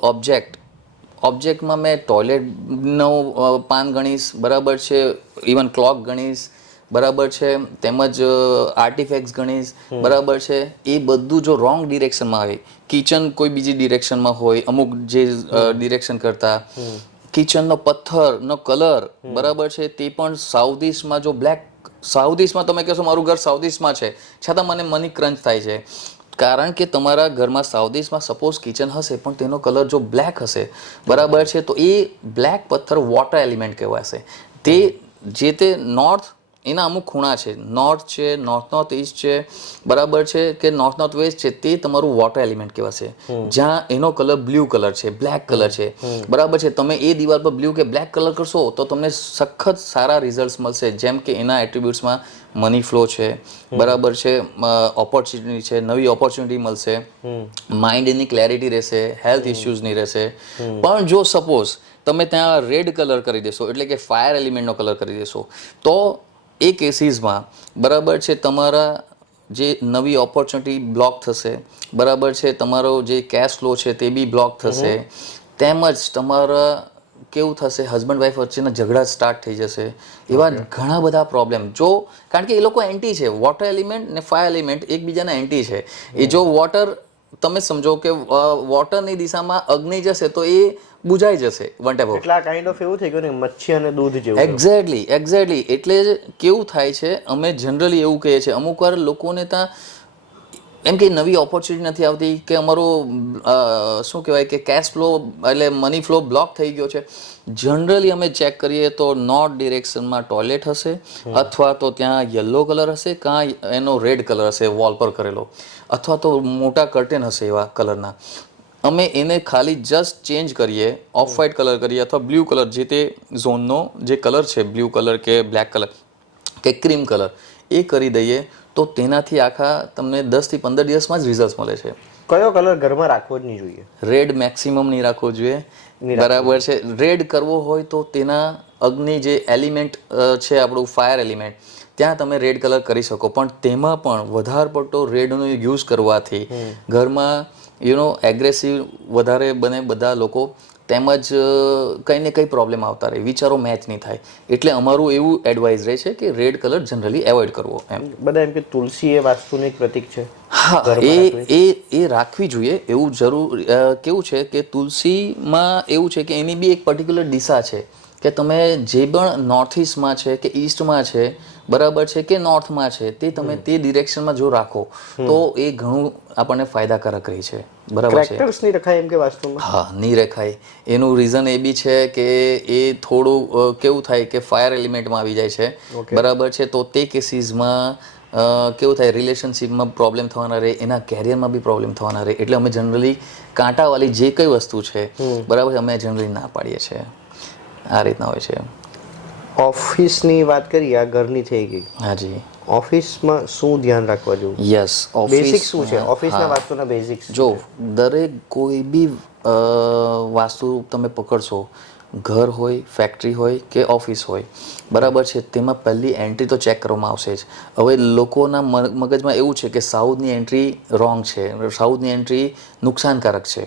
ઓબ્જેક્ટમાં મેં ટોયલેટનો પાન ગણીશ, બરાબર છે, ઇવન ક્લોક ગણીશ, બરાબર છે, તેમજ આર્ટિફેક્ટ્સ ગણીશ, બરાબર છે, એ બધું જો રોંગ ડિરેક્શનમાં હોય, કિચન કોઈ બીજી ડિરેક્શનમાં હોય, અમુક જે ડિરેક્શન કરતા, કિચનનો પથ્થરનો કલર, બરાબર છે, તે પણ સાઉથ ઈસ્ટમાં જો બ્લેક, સાઉથ ઈસ્ટમાં તમે કહેશો મારું ઘર સાઉથ ઈસ્ટમાં છે છતાં મને મની ક્રંચ થાય છે, કારણ કે તમારા ઘરમાં સાઉથ ઈસ્ટમાં સપોઝ કિચન હશે પણ તેનો કલર જો બ્લેક હશે, બરાબર છે, તો એ બ્લેક પથ્થર વોટર એલિમેન્ટ કહેવાશે. તે જે તે નોર્થ એના અમુક ખૂણા છે, નોર્થ છે, નોર્થ ઈસ્ટ છે, બરાબર છે, કે નોર્થ વેસ્ટ છે, તે તમારું વોટર એલિમેન્ટ કહેવાશે. જ્યાં એનો કલર બ્લુ કલર છે, બ્લેક કલર છે, બરાબર છે, તમે એ દિવાલ પર બ્લુ કે બ્લેક કલર કરશો તો તમને સખત સારા રિઝલ્ટ મળશે. જેમ કે એના એટ્રીબ્યુટ્સમાં મની ફ્લો છે, બરાબર છે, ઓપોર્ચ્યુનિટી છે, નવી ઓપોર્ચ્યુનિટી મળશે, માઇન્ડની ક્લેરિટી રહેશે, હેલ્થ ઇસ્યુઝ નહીં રહેશે. પણ જો સપોઝ તમે ત્યાં રેડ કલર કરી દેશો, એટલે કે ફાયર એલિમેન્ટનો કલર કરી દેશો, તો એ કેસીસમાં, બરાબર છે, તમારા જે નવી ઓપોર્ચ્યુનિટી બ્લોક થશે, બરાબર છે, તમારો જે કેશ ફ્લો છે તે બી બ્લોક થશે. તેમજ તમારા કેવું થશે, હસબન્ડ વાઈફ વચ્ચેના ઝઘડા સ્ટાર્ટ થઈ જશે. એવા ઘણા બધા પ્રોબ્લેમ, જો કારણ કે એ લોકો એન્ટી છે, વોટર એલિમેન્ટ ને ફાયર એલિમેન્ટ એકબીજાના એન્ટી છે. એ જો વોટર, તમે સમજો કે વોટરની દિશામાં અગ્નિ જશે તો એ બુજાઈ જશે, વોટેવર. એટલે આ કાઇન્ડ ઓફ એવું થઈ ગયું ને મચ્છી અને દૂધ જેવું. એક્ઝેક્ટલી. એટલે જ કેવું થાય છે, અમે જનરલી એવું કહીએ છીએ, અમુક વાર લોકોને ત્યાં એમ કે નવી ઓપોર્ચ્યુનિટી નથી આવતી કે અમારો શું કહેવાય કે કેશ ફ્લો એટલે મની ફ્લો બ્લોક થઈ ગયો છે. જનરલી અમે ચેક કરીએ તો નોર્થ ડિરેક્શનમાં ટોયલેટ હશે, અથવા તો ત્યાં યલો કલર હશે, કાં એનો રેડ કલર હશે વોલ પર કરેલો, અથવા તો મોટા કર્ટેન હશે એવા કલરના. અમે એને ખાલી જસ્ટ ચેન્જ કરીએ, ઓફ વ્હાઇટ કલર કરીએ અથવા બ્લુ કલર, જે તે ઝોનનો જે કલર છે, બ્લુ કલર કે બ્લેક કલર કે ક્રીમ કલર, એ કરી દઈએ તો તેનાથી આખા તમને 10 થી 15 દિવસમાં જ રિઝલ્ટ મળે છે. કયો કલર ઘરમાં રાખવો જ નહીં જોઈએ? રેડ મેક્સિમમ નહીં રાખવો જોઈએ, બરાબર છે. રેડ કરવો હોય તો તેના અગ્નિ જે એલિમેન્ટ છે આપણું ફાયર એલિમેન્ટ, ત્યાં તમે રેડ કલર કરી શકો, પણ તેમાં પણ વધારે પડતો રેડનો યુઝ કરવાથી ઘરમાં એગ્રેસિવ વધારે બને બધા લોકો, તેમજ કંઈ ને કંઈ પ્રોબ્લેમ આવતા રહે, વિચારો મેચ નહીં થાય. એટલે અમારું એવું એડવાઇસ રહે છે કે રેડ કલર જનરલી એવોઇડ કરવો. એમ બધા એમ કે તુલસી એ વાસ્તુનું એક પ્રતીક છે. હા, એ રાખવી જોઈએ. એવું જરૂર કેવું છે કે તુલસીમાં એવું છે કે એની બી એક પર્ટિક્યુલર દિશા છે કે તમે જે પણ નોર્થ ઇસ્ટમાં છે કે ઈસ્ટમાં છે, બરાબર છે, કે નોર્થમાં છે, તે તમે તે ડિરેક્શનમાં જો રાખો તો એ ઘણું આપણને ફાયદાકારક રહી છે. બરાબર છે. ક્રેકર્સ નહીં રખાય એમ કે વાસ્તુમાં? હા, નહીં રખાય. એનું રીઝન એ બી છે કે એ થોડું કેવું થાય કે ફાયર એલિમેન્ટમાં આવી જાય છે, બરાબર છે. તો તે કેસીસમાં કેવું થાય, રિલેશનશિપમાં પ્રોબ્લેમ થવાના રહે, એના કેરિયરમાં બી પ્રોબ્લેમ થવાના રહે. એટલે અમે જનરલી કાંટાવાળી જે કઈ વસ્તુ છે, બરાબર છે, અમે જનરલી ના પાડીએ છીએ. આ રીતના હોય છે. ઓફિસની વાત કરી, આ ઘરની થઈ ગઈ. હાજી. ઓફિસમાં શું ધ્યાન રાખવા જેવું? યસ, બેઝિક શું છે ઓફિસના વાસ્તુના બેઝિક્સ? જો દરેક કોઈ બી વાસ્તુ તમે પકડશો, ઘર હોય, ફેક્ટરી હોય કે ઓફિસ હોય, બરાબર છે, તેમાં પહેલી એન્ટ્રી તો ચેક કરવામાં આવશે જ. હવે લોકોના મગજમાં એવું છે કે સાઉથની એન્ટ્રી રોંગ છે, સાઉથની એન્ટ્રી નુકસાનકારક છે.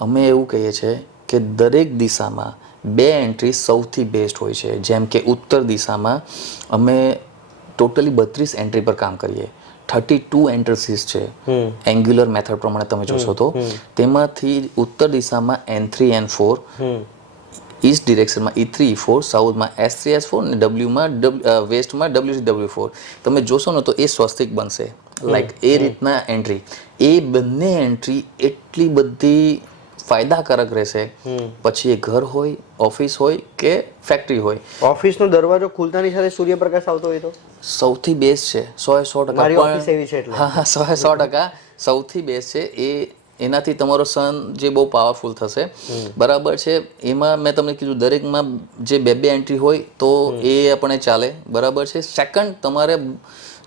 અમે એવું કહીએ છીએ કે દરેક દિશામાં 2 એન્ટ્રી સૌથી બેસ્ટ હોય છે. જેમ કે ઉત્તર દિશામાં અમે ટોટલી 32 એન્ટ્રી પર કામ કરીએ. 32 એન્ટ્રસીસ છે એન્ગ્યુલર મેથડ પ્રમાણે તમે જોશો તો. તેમાંથી ઉત્તર દિશામાં N3 N4, East ડિરેક્શનમાં E3 E4, સાઉથમાં S3 S4 અને ડબલ્યુમાં વેસ્ટમાં W3 W4. તમે જોશો ને તો એ સ્વસ્તિક બનશે, લાઈક એ રીતના એન્ટ્રી. એ બંને એન્ટ્રી એટલી બધી ફાયદાકારક રહેશે, પછી એ ઘર હોય, ઓફિસ હોય કે ફેક્ટરી હોય. ઓફિસનો દરવાજો ખુલતાની સાથે સૂર્યપ્રકાશ આવતો હોય તો સૌથી બેસ્ટ છે. 100% મારી ઓફિસ એવી છે એટલે. હા, 100% સૌથી બેસ્ટ છે. એનાથી તમારો સન જે બહુ પાવરફુલ થશે, બરાબર છે. એમાં મેં તમને કીધું દરેકમાં જે 2 એન્ટ્રી હોય તો એ આપણે ચાલે, બરાબર છે. સેકન્ડ,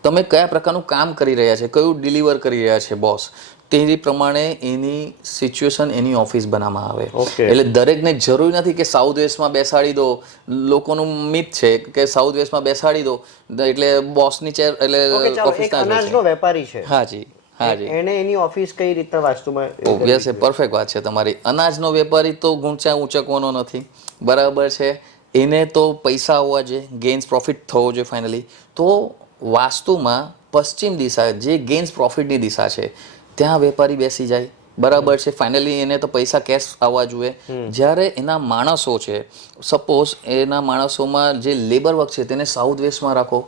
તમે કયા પ્રકારનું કામ કરી રહ્યા છે, કયું ડિલિવર કરી રહ્યા છે બોસ, તે પ્રમાણે એની સિચ્યુએશન, એની ઓફિસ બનાવવામાં આવે. એટલે દરેકને જરૂરી નથી કે સાઉથ વેસ્ટમાં બેસાડી દો. લોકોનું મિથ છે કે સાઉથ વેસ્ટમાં બેસાડી દો એટલે બોસની ચેર એટલે ઓફિસના અનાજનો વેપારી છે. હાજી, હાજી. એને એની ઓફિસ કઈ રીતના વાસ્તુમાં? ઓબ્વિયસ છે, પરફેક્ટ વાત છે તમારી. અનાજનો વેપારી તો ગુંચા ઊંચકવાનો નથી, બરાબર છે. એને તો પૈસા હોવા જોઈએ, ગેઇન્સ પ્રોફિટ થવો જોઈએ ફાઇનલી. તો વાસ્તુમાં પશ્ચિમ દિશા જે ગેઇન્સ પ્રોફિટની દિશા છે, ત્યાં વેપારી બેસી જાય, બરાબર છે. ફાઇનલી એને તો પૈસા કેશ આવવા જોઈએ. જ્યારે એના માણસો છે, સપોઝ એના માણસોમાં જે લેબર વર્ક છે તેને સાઉથ વેસ્ટમાં રાખો.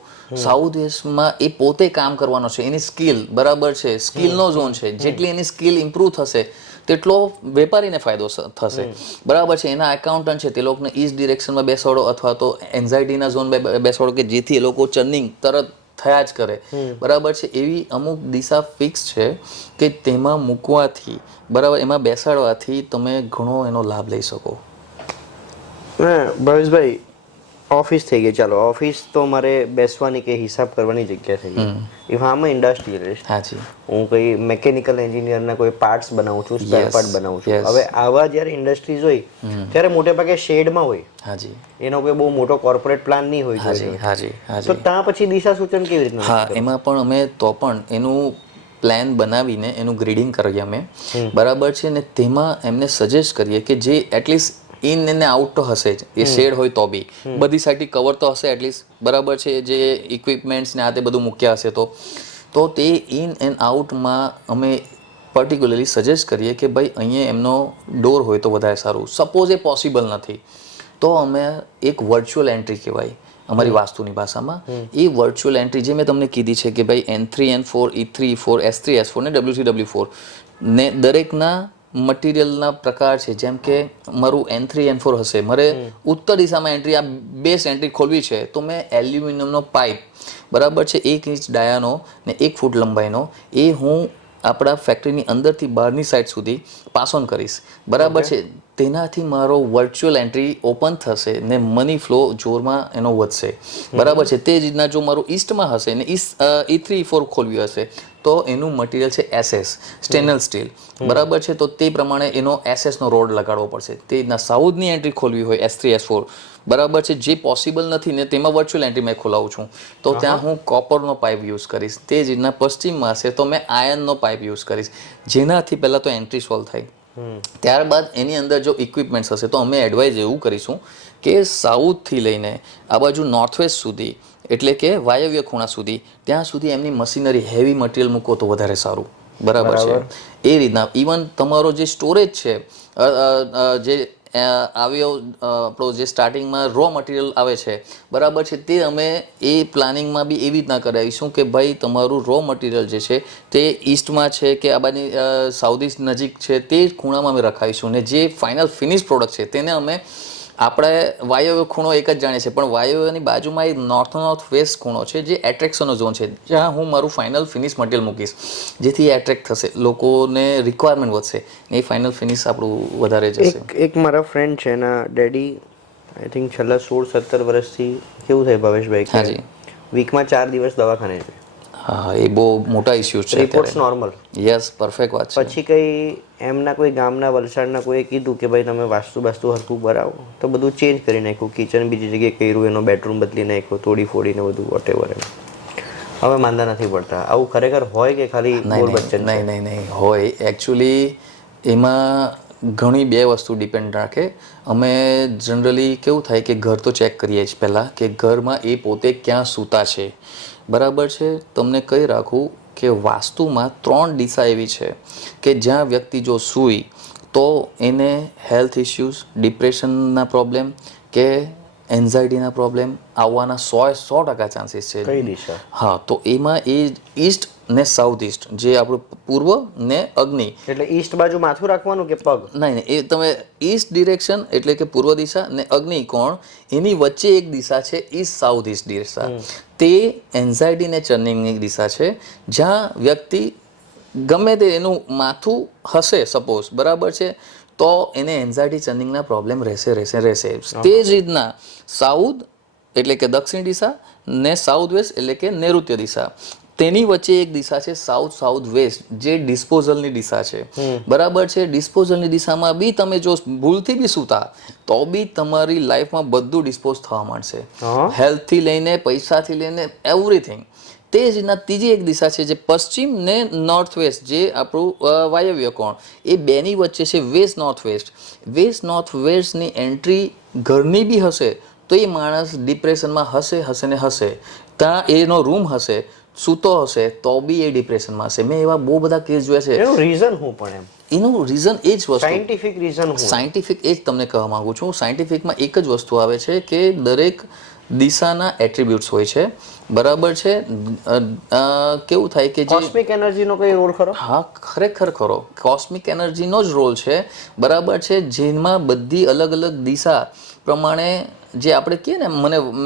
સાઉથ વેસ્ટમાં એ પોતે કામ કરવાનો છે, એની સ્કિલ, બરાબર છે, સ્કિલનો ઝોન છે. જેટલી એની સ્કિલ ઇમ્પ્રૂવ થશે તેટલો વેપારીને ફાયદો થશે, બરાબર છે. એના એકાઉન્ટન્ટ છે તે લોકોને ઈસ્ટ ડિરેક્શનમાં બેસાડો અથવા તો એન્ઝાઇટીના ઝોન બેસાડો કે જેથી એ લોકો ચર્નિંગ તરત થયા જ કરે, બરાબર છે. એવી અમુક દિશા ફિક્સ છે કે તેમાં મૂકવાથી, બરાબર, એમાં બેસાડવાથી તમે ઘણો એનો લાભ લઈ શકો. ભવેશભાઈ, ઓફિસ થઈ ગઈ, ચાલો ઓફિસ તો મારે બેસવાની કે હિસાબ કરવાની જગ્યા થઈ ગઈ. એમાં આમાં ઇન્ડસ્ટ્રીયલિસ્ટ, હાજી, હું કોઈ મિકેનિકલ એન્જિનિયરના કોઈ પાર્ટ્સ બનાવું છું, સ્પેર પાર્ટ બનાવું છું. હવે આવા જ્યારે ઇન્ડસ્ટ્રીઝ હોય ત્યારે મોટે ભાગે શેડમાં હોય. હાજી. એનો કોઈ બહુ મોટો કોર્પોરેટ પ્લાન નહીં હોય. હાજી, હાજી, હાજી. તો ત્યાં પછી દિશા સૂચન કેવી રીતના? હા, એમાં પણ અમે તો પણ એનું પ્લાન બનાવીને એનું ગ્રીડિંગ કરીએ અમે, બરાબર છે. ને તેમાં એમને સજેસ્ટ કરીએ કે જે એટલીસ્ટ ઇન અને આઉટ તો હશે જ. એ શેડ હોય તો બી બધી સાઈડથી કવર તો હશે એટલીસ્ટ, બરાબર છે. જે ઇક્વિપમેન્ટ્સ ને આ તે બધું મૂક્યા હશે તો તે ઇન એન્ડ આઉટમાં અમે પર્ટિક્યુલરલી સજેસ્ટ કરીએ કે ભાઈ અહીંયા એમનો ડોર હોય તો વધારે સારું. સપોઝ એ પોસિબલ નથી તો અમે એક વર્ચ્યુઅલ એન્ટ્રી કહેવાય, અમારી વાસ્તુની ભાષામાં, એ વર્ચ્યુઅલ એન્ટ્રી જે મેં તમને કીધી છે કે ભાઈ N3 N4 E3 E4 S3 S4 ને W3 W4 ને દરેકના મટીરિયલના પ્રકાર છે. જેમ કે મારું N3 N4 હશે, મારે ઉત્તર દિશામાં એન્ટ્રી, આ બેસ એન્ટ્રી ખોલવી છે, તો મેં એલ્યુમિનિયમનો પાઇપ, બરાબર છે, 1 ઇંચ ડાયાનો ને 1 ફૂટ લંબાઈનો, એ હું આપણા ફેક્ટરીની અંદરથી બહારની સાઈડ સુધી પાસ ઓન કરીશ, બરાબર છે. તેનાથી મારો વર્ચ્યુઅલ એન્ટ્રી ઓપન થશે ને મની ફ્લો જોરમાં એનો વધશે, બરાબર છે. તે જ રીતના જો મારું ઈસ્ટમાં હશે ને E3 E4 ખોલવ્યું હશે તો એનું મટીરિયલ છે SS સ્ટેનલેસ સ્ટીલ, બરાબર છે. તો તે પ્રમાણે એનો SS નો રોડ લગાડવો પડશે. તે રીતના સાઉથની એન્ટ્રી ખોલવી હોય S3 S4, બરાબર છે, જે પોસિબલ નથી ને તેમાં વર્ચ્યુઅલ એન્ટ્રી મેં ખોલાવું છું, તો ત્યાં હું કોપરનો પાઇપ યુઝ કરીશ. તે જ રીતના પશ્ચિમમાં હશે તો મેં આયર્નનો પાઇપ યુઝ કરીશ, જેનાથી પહેલાં તો એન્ટ્રી સોલ્વ થાય. ત્યારબાદ એની અંદર જો ઇક્વિપમેન્ટ્સ હશે તો અમે એડવાઇઝ એવું કરીશું કે સાઉથથી લઈને આ બાજુ નોર્થ વેસ્ટ સુધી, એટલે કે વાયવ્ય ખૂણા સુધી, ત્યાં સુધી એમની મશીનરી હેવી મટીરિયલ મૂકો તો વધારે સારું, બરાબર છે. એ રીતના ઇવન તમારો જે સ્ટોરેજ છે, જે આવ્યો આપણો જે સ્ટાર્ટિંગમાં રો મટીરિયલ આવે છે, બરાબર છે, તે અમે એ પ્લાનિંગમાં બી એવી રીતના કરાવીશું કે ભાઈ તમારું રો મટીરિયલ જે છે તે ઈસ્ટમાં છે કે આ બાજુ સાઉથ ઈસ્ટ નજીક છે, તે ખૂણામાં અમે રખાવીશું. ને જે ફાઇનલ ફિનિશ પ્રોડક્ટ છે તેને અમે, આપણે વાયવ્ય ખૂણો એક જ જાણીએ છીએ, પણ વાયવ્યની બાજુમાં એક નોર્થ વેસ્ટ ખૂણો છે જે એટ્રેક્શનનો ઝોન છે, જ્યાં હું મારું ફાઇનલ ફિનિશ મટીરિયલ મૂકીશ, જેથી એટ્રેક્ટ થશે, લોકોને રિક્વાયરમેન્ટ વધશે, એ ફાઇનલ ફિનિશ આપણું વધારે જશે. એક મારા ફ્રેન્ડ છે, એના ડેડી આઈ થિંક છેલ્લા 16-17 વર્ષથી કેવું થાય ભાવેશભાઈ કે વીકમાં 4 દિવસ દવાખાને છે. હા, એ બહુ મોટા ઇસ્યુ છે. Reports normal. યસ, પરફેક્ટ વાત છે. પછી કઈ એમના કોઈ ગામના વલસાડના કોઈએ કીધું કે ભાઈ તમે વાસ્તુ હરખું કરાવો, તો બધું ચેન્જ કરી નાખ્યું, કિચન બીજી જગ્યાએ કર્યું, એનો બેડરૂમ બદલી નાખ્યો, તોડી ફોડીને બધું વોટેવર. હવે માંદા નથી પડતા. આવું ખરેખર હોય કે ખાલી બોલબચ્ચન? નહીં હોય. એકચ્યુઅલી એમાં ઘણી બે વસ્તુ ડિપેન્ડ રાખે. અમે જનરલી કેવું થાય કે ઘર તો ચેક કરીએ જ પહેલાં કે ઘરમાં એ પોતે ક્યાં સૂતા છે, બરાબર છે. તમને કહી રાખું કે વાસ્તુમાં 3 દિશા એવી છે કે જ્યાં વ્યક્તિ જો સૂઈ તો એને હેલ્થ ઇશ્યુઝ, ડિપ્રેશનના પ્રોબ્લેમ કે એન્ઝાઇટીના પ્રોબ્લેમ આવવાના 100% ચાન્સીસ છે. કઈ દિશા? હા, તો એમાં એ ઈસ્ટ ને સાઉથ ઈસ્ટ, જે આપણું પૂર્વ ને અગ્નિ. એટલે ઈસ્ટ બાજુ માથું રાખવાનું કે પગ? નહીં, એ તમે ઈસ્ટ ડિરેક્શન એટલે કે પૂર્વ દિશા ને અગ્નિ કોણ, એની વચ્ચે એક દિશા છે ઈસ્ટ સાઉથ ઈસ્ટ દિશા. તે એન્ઝાઇટી ને ચર્નિંગની દિશા છે, જ્યાં વ્યક્તિ ગમે તે એનું માથું હશે સપોઝ, બરાબર છે, તો એને એન્ઝાઇટી ચર્નિંગના પ્રોબ્લેમ રહેશે. તે જ રીતના સાઉથ એટલે કે દક્ષિણ દિશા ને સાઉથ વેસ્ટ એટલે કે નૈઋત્ય દિશા, તેની વચ્ચે એક દિશા છે સાઉથ વેસ્ટ, જે ડિસ્પોઝલની દિશા છે, બરાબર છે. ડિસ્પોઝલની દિશામાં બી તમે જો ભૂલથી બી સૂતા તો બી તમારી લાઈફમાં બધું ડિસ્પોઝ થવા માંડશે, હેલ્થથી લઈને પૈસાથી લઈને એવરીથિંગ. તે જ રીતના ત્રીજી એક દિશા છે જે પશ્ચિમ ને નોર્થ વેસ્ટ, જે આપણું વાયવ્ય કોણ, એ બેની વચ્ચે છે વેસ્ટ નોર્થ વેસ્ટની એન્ટ્રી ઘરની બી હશે તો એ માણસ ડિપ્રેશનમાં હશે. ત્યાં એનો રૂમ હશે, સૂતો હશે તો બી એ ડિપ્રેશનમાં હશે. મેં એવા બહુ બધા કેસ જોયા છે. એનું રીઝન હું પણ એનું રીઝન એ જ વસ્તુ, સાયન્ટિફિક રીઝન, સાયન્ટિફિક એ જ તમને કહેવા માંગુ છું. સાયન્ટિફિકમાં એક જ વસ્તુ આવે છે કે દરેક દિશાના એટ્રીબ્યુટ્સ હોય છે, બરાબર છે. કેવું થાય કે કોસ્મિક એનર્જીનો કઈ રોલ ખરો? હા, ખરેખર ખરો. કોસ્મિક એનર્જીનો જ રોલ છે, બરાબર છે, જેમાં બધી અલગ અલગ દિશા પ્રમાણે, જે આપણે કહીએ ને,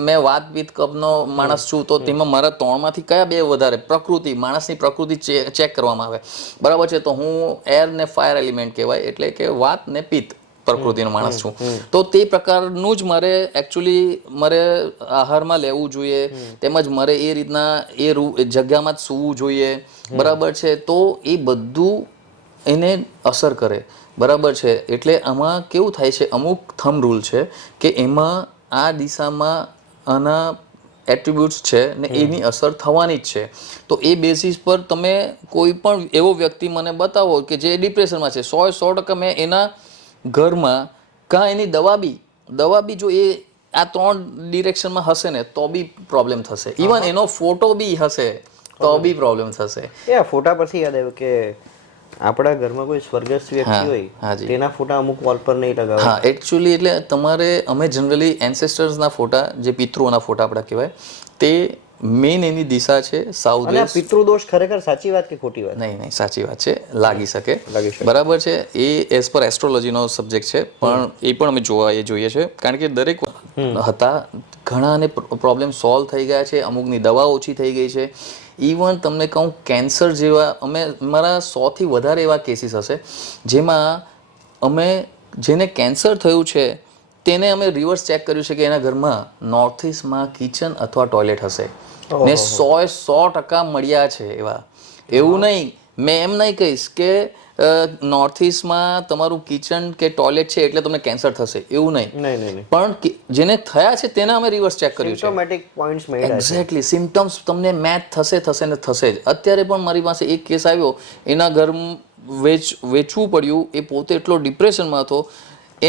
મેં વાત વિથ કપનો માણસ છું, તો તેમાં મારા 3માંથી કયા 2 વધારે, પ્રકૃતિ, માણસની પ્રકૃતિ ચેક કરવામાં આવે, બરાબર છે. તો હું એર ને ફાયર એલિમેન્ટ કહેવાય, એટલે કે વાત ને પિત્ત પ્રકૃતિનો માણસ છું. તો તે પ્રકારનું જ મારે એકચ્યુઅલી આહારમાં લેવું જોઈએ, તેમજ મારે એ રીતના એ જગ્યામાં જ સૂવું જોઈએ, બરાબર છે. તો એ બધું એને અસર કરે, બરાબર છે. એટલે આમાં કેવું થાય છે, અમુક થંબ રૂલ છે કે એમાં આ દિશામાં આના એટ્રીબ્યુટ્સ છે ને એની અસર થવાની જ છે. તો એ બેસિસ પર તમે કોઈ પણ એવો વ્યક્તિ મને બતાવો કે જે ડિપ્રેશનમાં છે, 100% મેં એના ઘરમાં કાં એની દવા બી જો એ આ 3 ડિરેક્શનમાં હશે ને તો બી પ્રોબ્લેમ થશે. ઇવન એનો ફોટો બી હશે તો બી પ્રોબ્લેમ થશે. એ ફોટા પરથી યાદ આવ્યું કે આપણા ઘરમાં કોઈ સ્વર્ગસ્થ વ્યક્તિ હોય હાજી. તેના ફોટા અમુક વોલ પર નહીં લગાવવા. હા એકચ્યુઅલી એટલે તમારે અમે જનરલી એન્સેસ્ટર્સના ફોટા જે પિતૃઓના ફોટા આપણા કહેવાય તે મેઇન એની દિશા છે સાઉથ અને આ વેસ્ટ. પિતૃદોષ ખરેખર સાચી વાત કે ખોટી વાત? નહીં સાચી વાત છે, લાગી શકે લાગી શકે. બરાબર છે. એ એઝ પર એસ્ટ્રોલોજીનો સબ્જેક્ટ છે, પણ એ પણ અમે જોઈએ છે કારણ કે દરેક હતા ઘણાને પ્રોબ્લેમ સોલ્વ થઈ ગયા છે, અમુકની દવા ઓછી થઈ ગઈ છે. ઇવન તમને કહું કેન્સર જેવા અમે મારા 100થી વધારે એવા કેસીસ હશે જેમાં અમે જેને કેન્સર થયું છે તેને અમે રિવર્સ ચેક કર્યું છે કે એના ઘરમાં નોર્થ ઇસ્ટમાં કિચન અથવા ટોયલેટ હશે ને 100% મળ્યા છે એવા. એવું નહીં, મેં એમ નહીં કહીશ કે નોર્થ ઇસ્ટમાં તમારું કિચન કે ટોયલેટ છે એટલે તમને કેન્સર થશે, એવું નહીં. નહીં. પણ જેને થયા છે તેને અમે રિવર્સ ચેક કર્યું છે. સિમ્પ્ટોમેટિક પોઈન્ટ્સ મળ્યા છે. એક્ઝેક્ટલી સિમ્ટમ્સ તમને મેચ થશે ને થશે જ. અત્યારે પણ મારી પાસે એક કેસ આવ્યો, એના ઘર વેચવું પડ્યું, એ પોતે એટલો ડિપ્રેશનમાં હતો,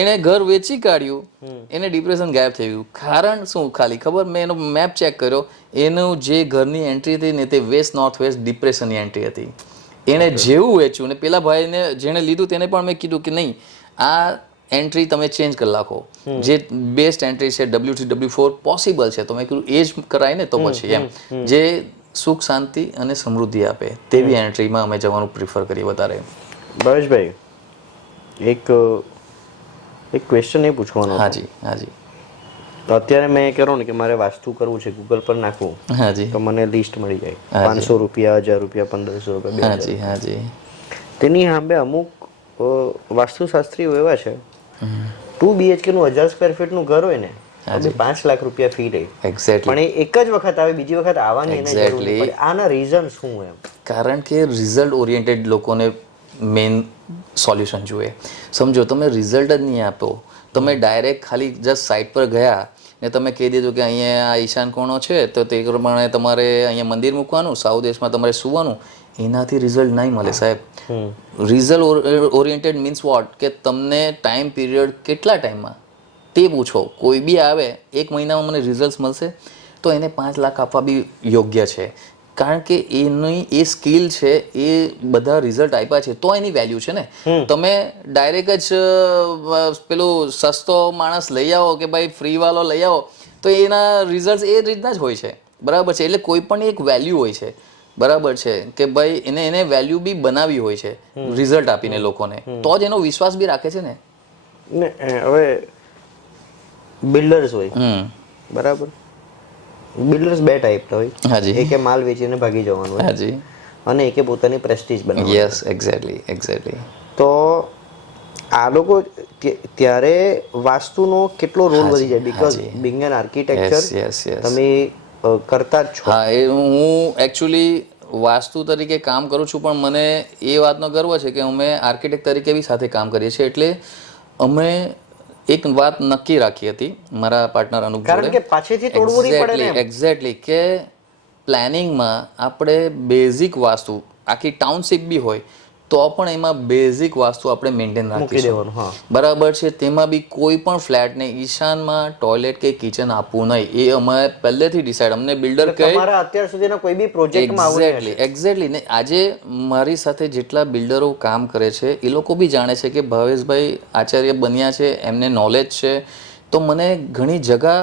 એણે ઘર વેચી કાઢ્યું, એને ડિપ્રેશન ગાયબ થઈ ગયું. કારણ શું ખાલી ખબર? મેં એનો મેપ ચેક કર્યો, એનું જે ઘરની એન્ટ્રી હતી ને તે વેસ્ટ નોર્થ વેસ્ટ ડિપ્રેશનની એન્ટ્રી હતી. એણે જેવું વેચ્યું ને પેલા ભાઈને જેણે લીધું તેને પણ મેં કીધું કે નહીં આ એન્ટ્રી તમે ચેન્જ કરી નાખો, જે બેસ્ટ એન્ટ્રી છે W3W4 પોસિબલ છે, તો મેં કીધું એ જ કરાય ને તો પછી એમ જે સુખ શાંતિ અને સમૃદ્ધિ આપે તેવી એન્ટ્રીમાં અમે જવાનું પ્રિફર કરીએ વધારે. ભાવેશભાઈ, એક ક્વેશ્ચન એ પૂછવાનો હતો. હાજી. તો અત્યારે મેં કહ્યું ને કે મારે વાસ્તુ કરવું છે, ગૂગલ પર નાખવું હાજી તો મને લિસ્ટ મળી જાય, 500 રૂપિયા, 1000 રૂપિયા, 1500 રૂપિયા, 2000. હાજી. તેની સામે અમુક વાસ્તુશાસ્ત્રીઓ એવા છે 2 BHK નું 1000 સ્ક્વેર ફીટ નું ઘર હોય ને તો 5 લાખ રૂપિયા ફી રહી. એક્ઝેક્ટલી. પણ એ એક જ વખત આવે, બીજી વખત આવવાની એને જરૂર નહીં પડે. આના રીઝન શું એમ? કારણ કે રિઝલ્ટ ઓરિએન્ટેડ લોકોને મેઇન સોલ્યુશન જોઈએ. સમજો તમે રિઝલ્ટ જ નહીં આપો, તમે ડાયરેક્ટ ખાલી જસ્ટ સાઇટ પર ગયા ને તમે કહી દીધું કે અહીંયા આ ઈશાન કોણો છે તો તે પ્રમાણે તમારે અહીંયા મંદિર મૂકવાનું, સાઉથ દેશમાં તમારે સુવાનું, એનાથી રિઝલ્ટ નહીં મળે સાહેબ. રિઝલ્ટ ઓરિએન્ટેડ મીન્સ વોટ કે તમને ટાઈમ પીરિયડ કેટલા ટાઈમમાં તે પૂછો. કોઈ બી આવે 1 મહિનામાં મને રિઝલ્ટ મળશે તો એને 5 લાખ આપવા બી યોગ્ય છે, કારણ કે એની એ સ્કિલ છે, એ બધા રિઝલ્ટ આપ્યા છે તો એની વેલ્યુ છે ને. તમે ડાયરેક્ટ જ પેલું સસ્તો માણસ લઈ આવો કે ભાઈ ફ્રી વાળો લઈ આવો તો એના રિઝલ્ટ એ રીતના જ હોય છે, બરાબર છે. એટલે કોઈ પણ એક વેલ્યુ હોય છે, બરાબર છે, કે ભાઈ એને વેલ્યુ બી બનાવી હોય છે રિઝલ્ટ આપીને લોકોને, તો જ એનો વિશ્વાસ બી રાખે છે ને. હવે બિલ્ડર્સ હોય, બરાબર, બિલ્ડર્સ 2 ટાઈપના હોય. એકે માલ વેચીને ભાગી જવાનું હોય અને એકે પોતાની પ્રેસ્ટીજ બનાવવાની. Yes, exactly. તો આ લોકો ત્યારે વાસ્તુનો કેટલો રોલ વધી જાય, બીકોઝ બિંગ એન આર્કિટેક્ચર તમે કરતા જ છો. હા, એ હું એકચ્યુઅલી વાસ્તુ તરીકે કામ કરું છું, પણ મને એ વાતનો ગર્વ છે કે અમે આર્કિટેક્ટ તરીકે બી સાથે કામ કરીએ છીએ. એટલે અમે એક વાત નક્કી રાખી હતી મારા પાર્ટનર અનુપ જોડે, કારણ કે પાછળથી તોડવું નહીં પડે ને. એક્ઝેક્ટલી, કે પ્લાનિંગમાં આપણે બેઝિક વાસ્તુ, આખી ટાઉનશીપ બી હોય તો પણ એમાં બેઝિક વાસ્તુ આપણે મેન્ટેન રાખીશું, બરાબર છે. તેમાં બી કોઈ પણ ફ્લેટને ઈશાનમાં ટોયલેટ કે કિચન આપવું નહીં, એ અમે પહેલેથી ડિસાઈડ, અમને બિલ્ડર કહે તમારા અત્યાર સુધીના કોઈ બી પ્રોજેક્ટમાં એક્ઝેક્ટલી ને આજે મારી સાથે જેટલા બિલ્ડરો કામ કરે છે એ લોકો બી જાણે છે કે ભાવેશભાઈ આચાર્ય બન્યા છે, એમને નોલેજ છે, તો મને ઘણી જગા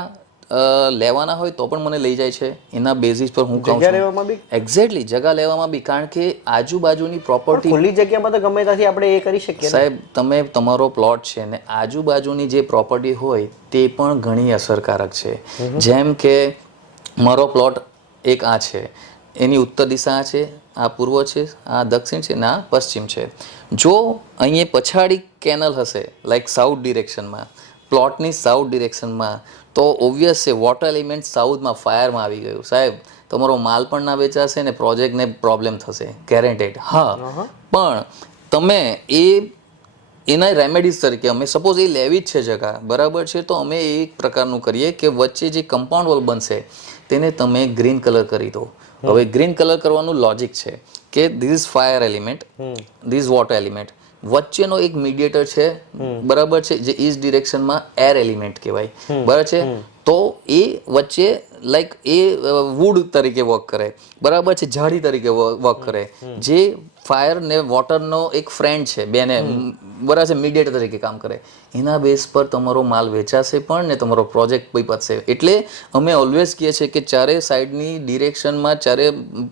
લેવાના હોય તો પણ મને લઈ જાય છે. એના બેઝિસ પર હું કહું છું એક્ઝેક્ટલી જગા લેવામાં બી, કારણ કે આજુબાજુની પ્રોપર્ટી, ખુલ્લી જગ્યામાં તો ગમે ત્યાંથી આપણે એ કરી શકીએ સાહેબ. તમે તમારો પ્લોટ છે ને આજુબાજુની જે પ્રોપર્ટી હોય તે પણ ઘણી અસરકારક છે. જેમ કે મારો પ્લોટ એક આ છે, એની ઉત્તર દિશા છે, આ પૂર્વ છે, આ દક્ષિણ છે ને આ પશ્ચિમ છે. જો અહીંયા પછાડી કેનલ હશે લાઈક સાઉથ ડિરેક્શનમાં, પ્લોટની સાઉથ ડિરેક્શનમાં, તો ઓબ્વિયસ છે વોટર એલિમેન્ટ સાઉથમાં ફાયરમાં આવી ગયું સાહેબ, તમારો માલ પણ ના વેચાશે ને પ્રોજેક્ટને પ્રોબ્લેમ થશે, ગેરંટેડ. હા, પણ તમે એના રેમેડીઝ તરીકે અમે સપોઝ એ લેવી જ છે જગા, બરાબર છે, તો અમે એક પ્રકારનું કરીએ કે વચ્ચે જે કમ્પાઉન્ડ વોલ બનશે તેને તમે ગ્રીન કલર કરી દો. હવે ગ્રીન કલર કરવાનું લોજિક છે કે this is fire element, this is water element, વચ્ચેનો એક મીડિયેટર છે, બરાબર છે, જે ઈસ્ટ ડિરેક્શનમાં એર એલિમેન્ટ કહેવાય, બરાબર છે. તો એ વચ્ચે લાઈક એ વુડ તરીકે વર્ક કરે, બરાબર છે, ઝાડી તરીકે વર્ક કરે, જે ફાયર ને વોટરનો એક ફ્રેન્ડ છે, બેને બરાબર છે, મીડિયેટર તરીકે કામ કરે. એના બેઝ પર તમારો માલ વેચાશે પણ ને તમારો પ્રોજેક્ટ કોઈ પતશે. એટલે અમે ઓલવેઝ કહીએ છીએ કે ચારે સાઈડની ડિરેક્શનમાં ચારે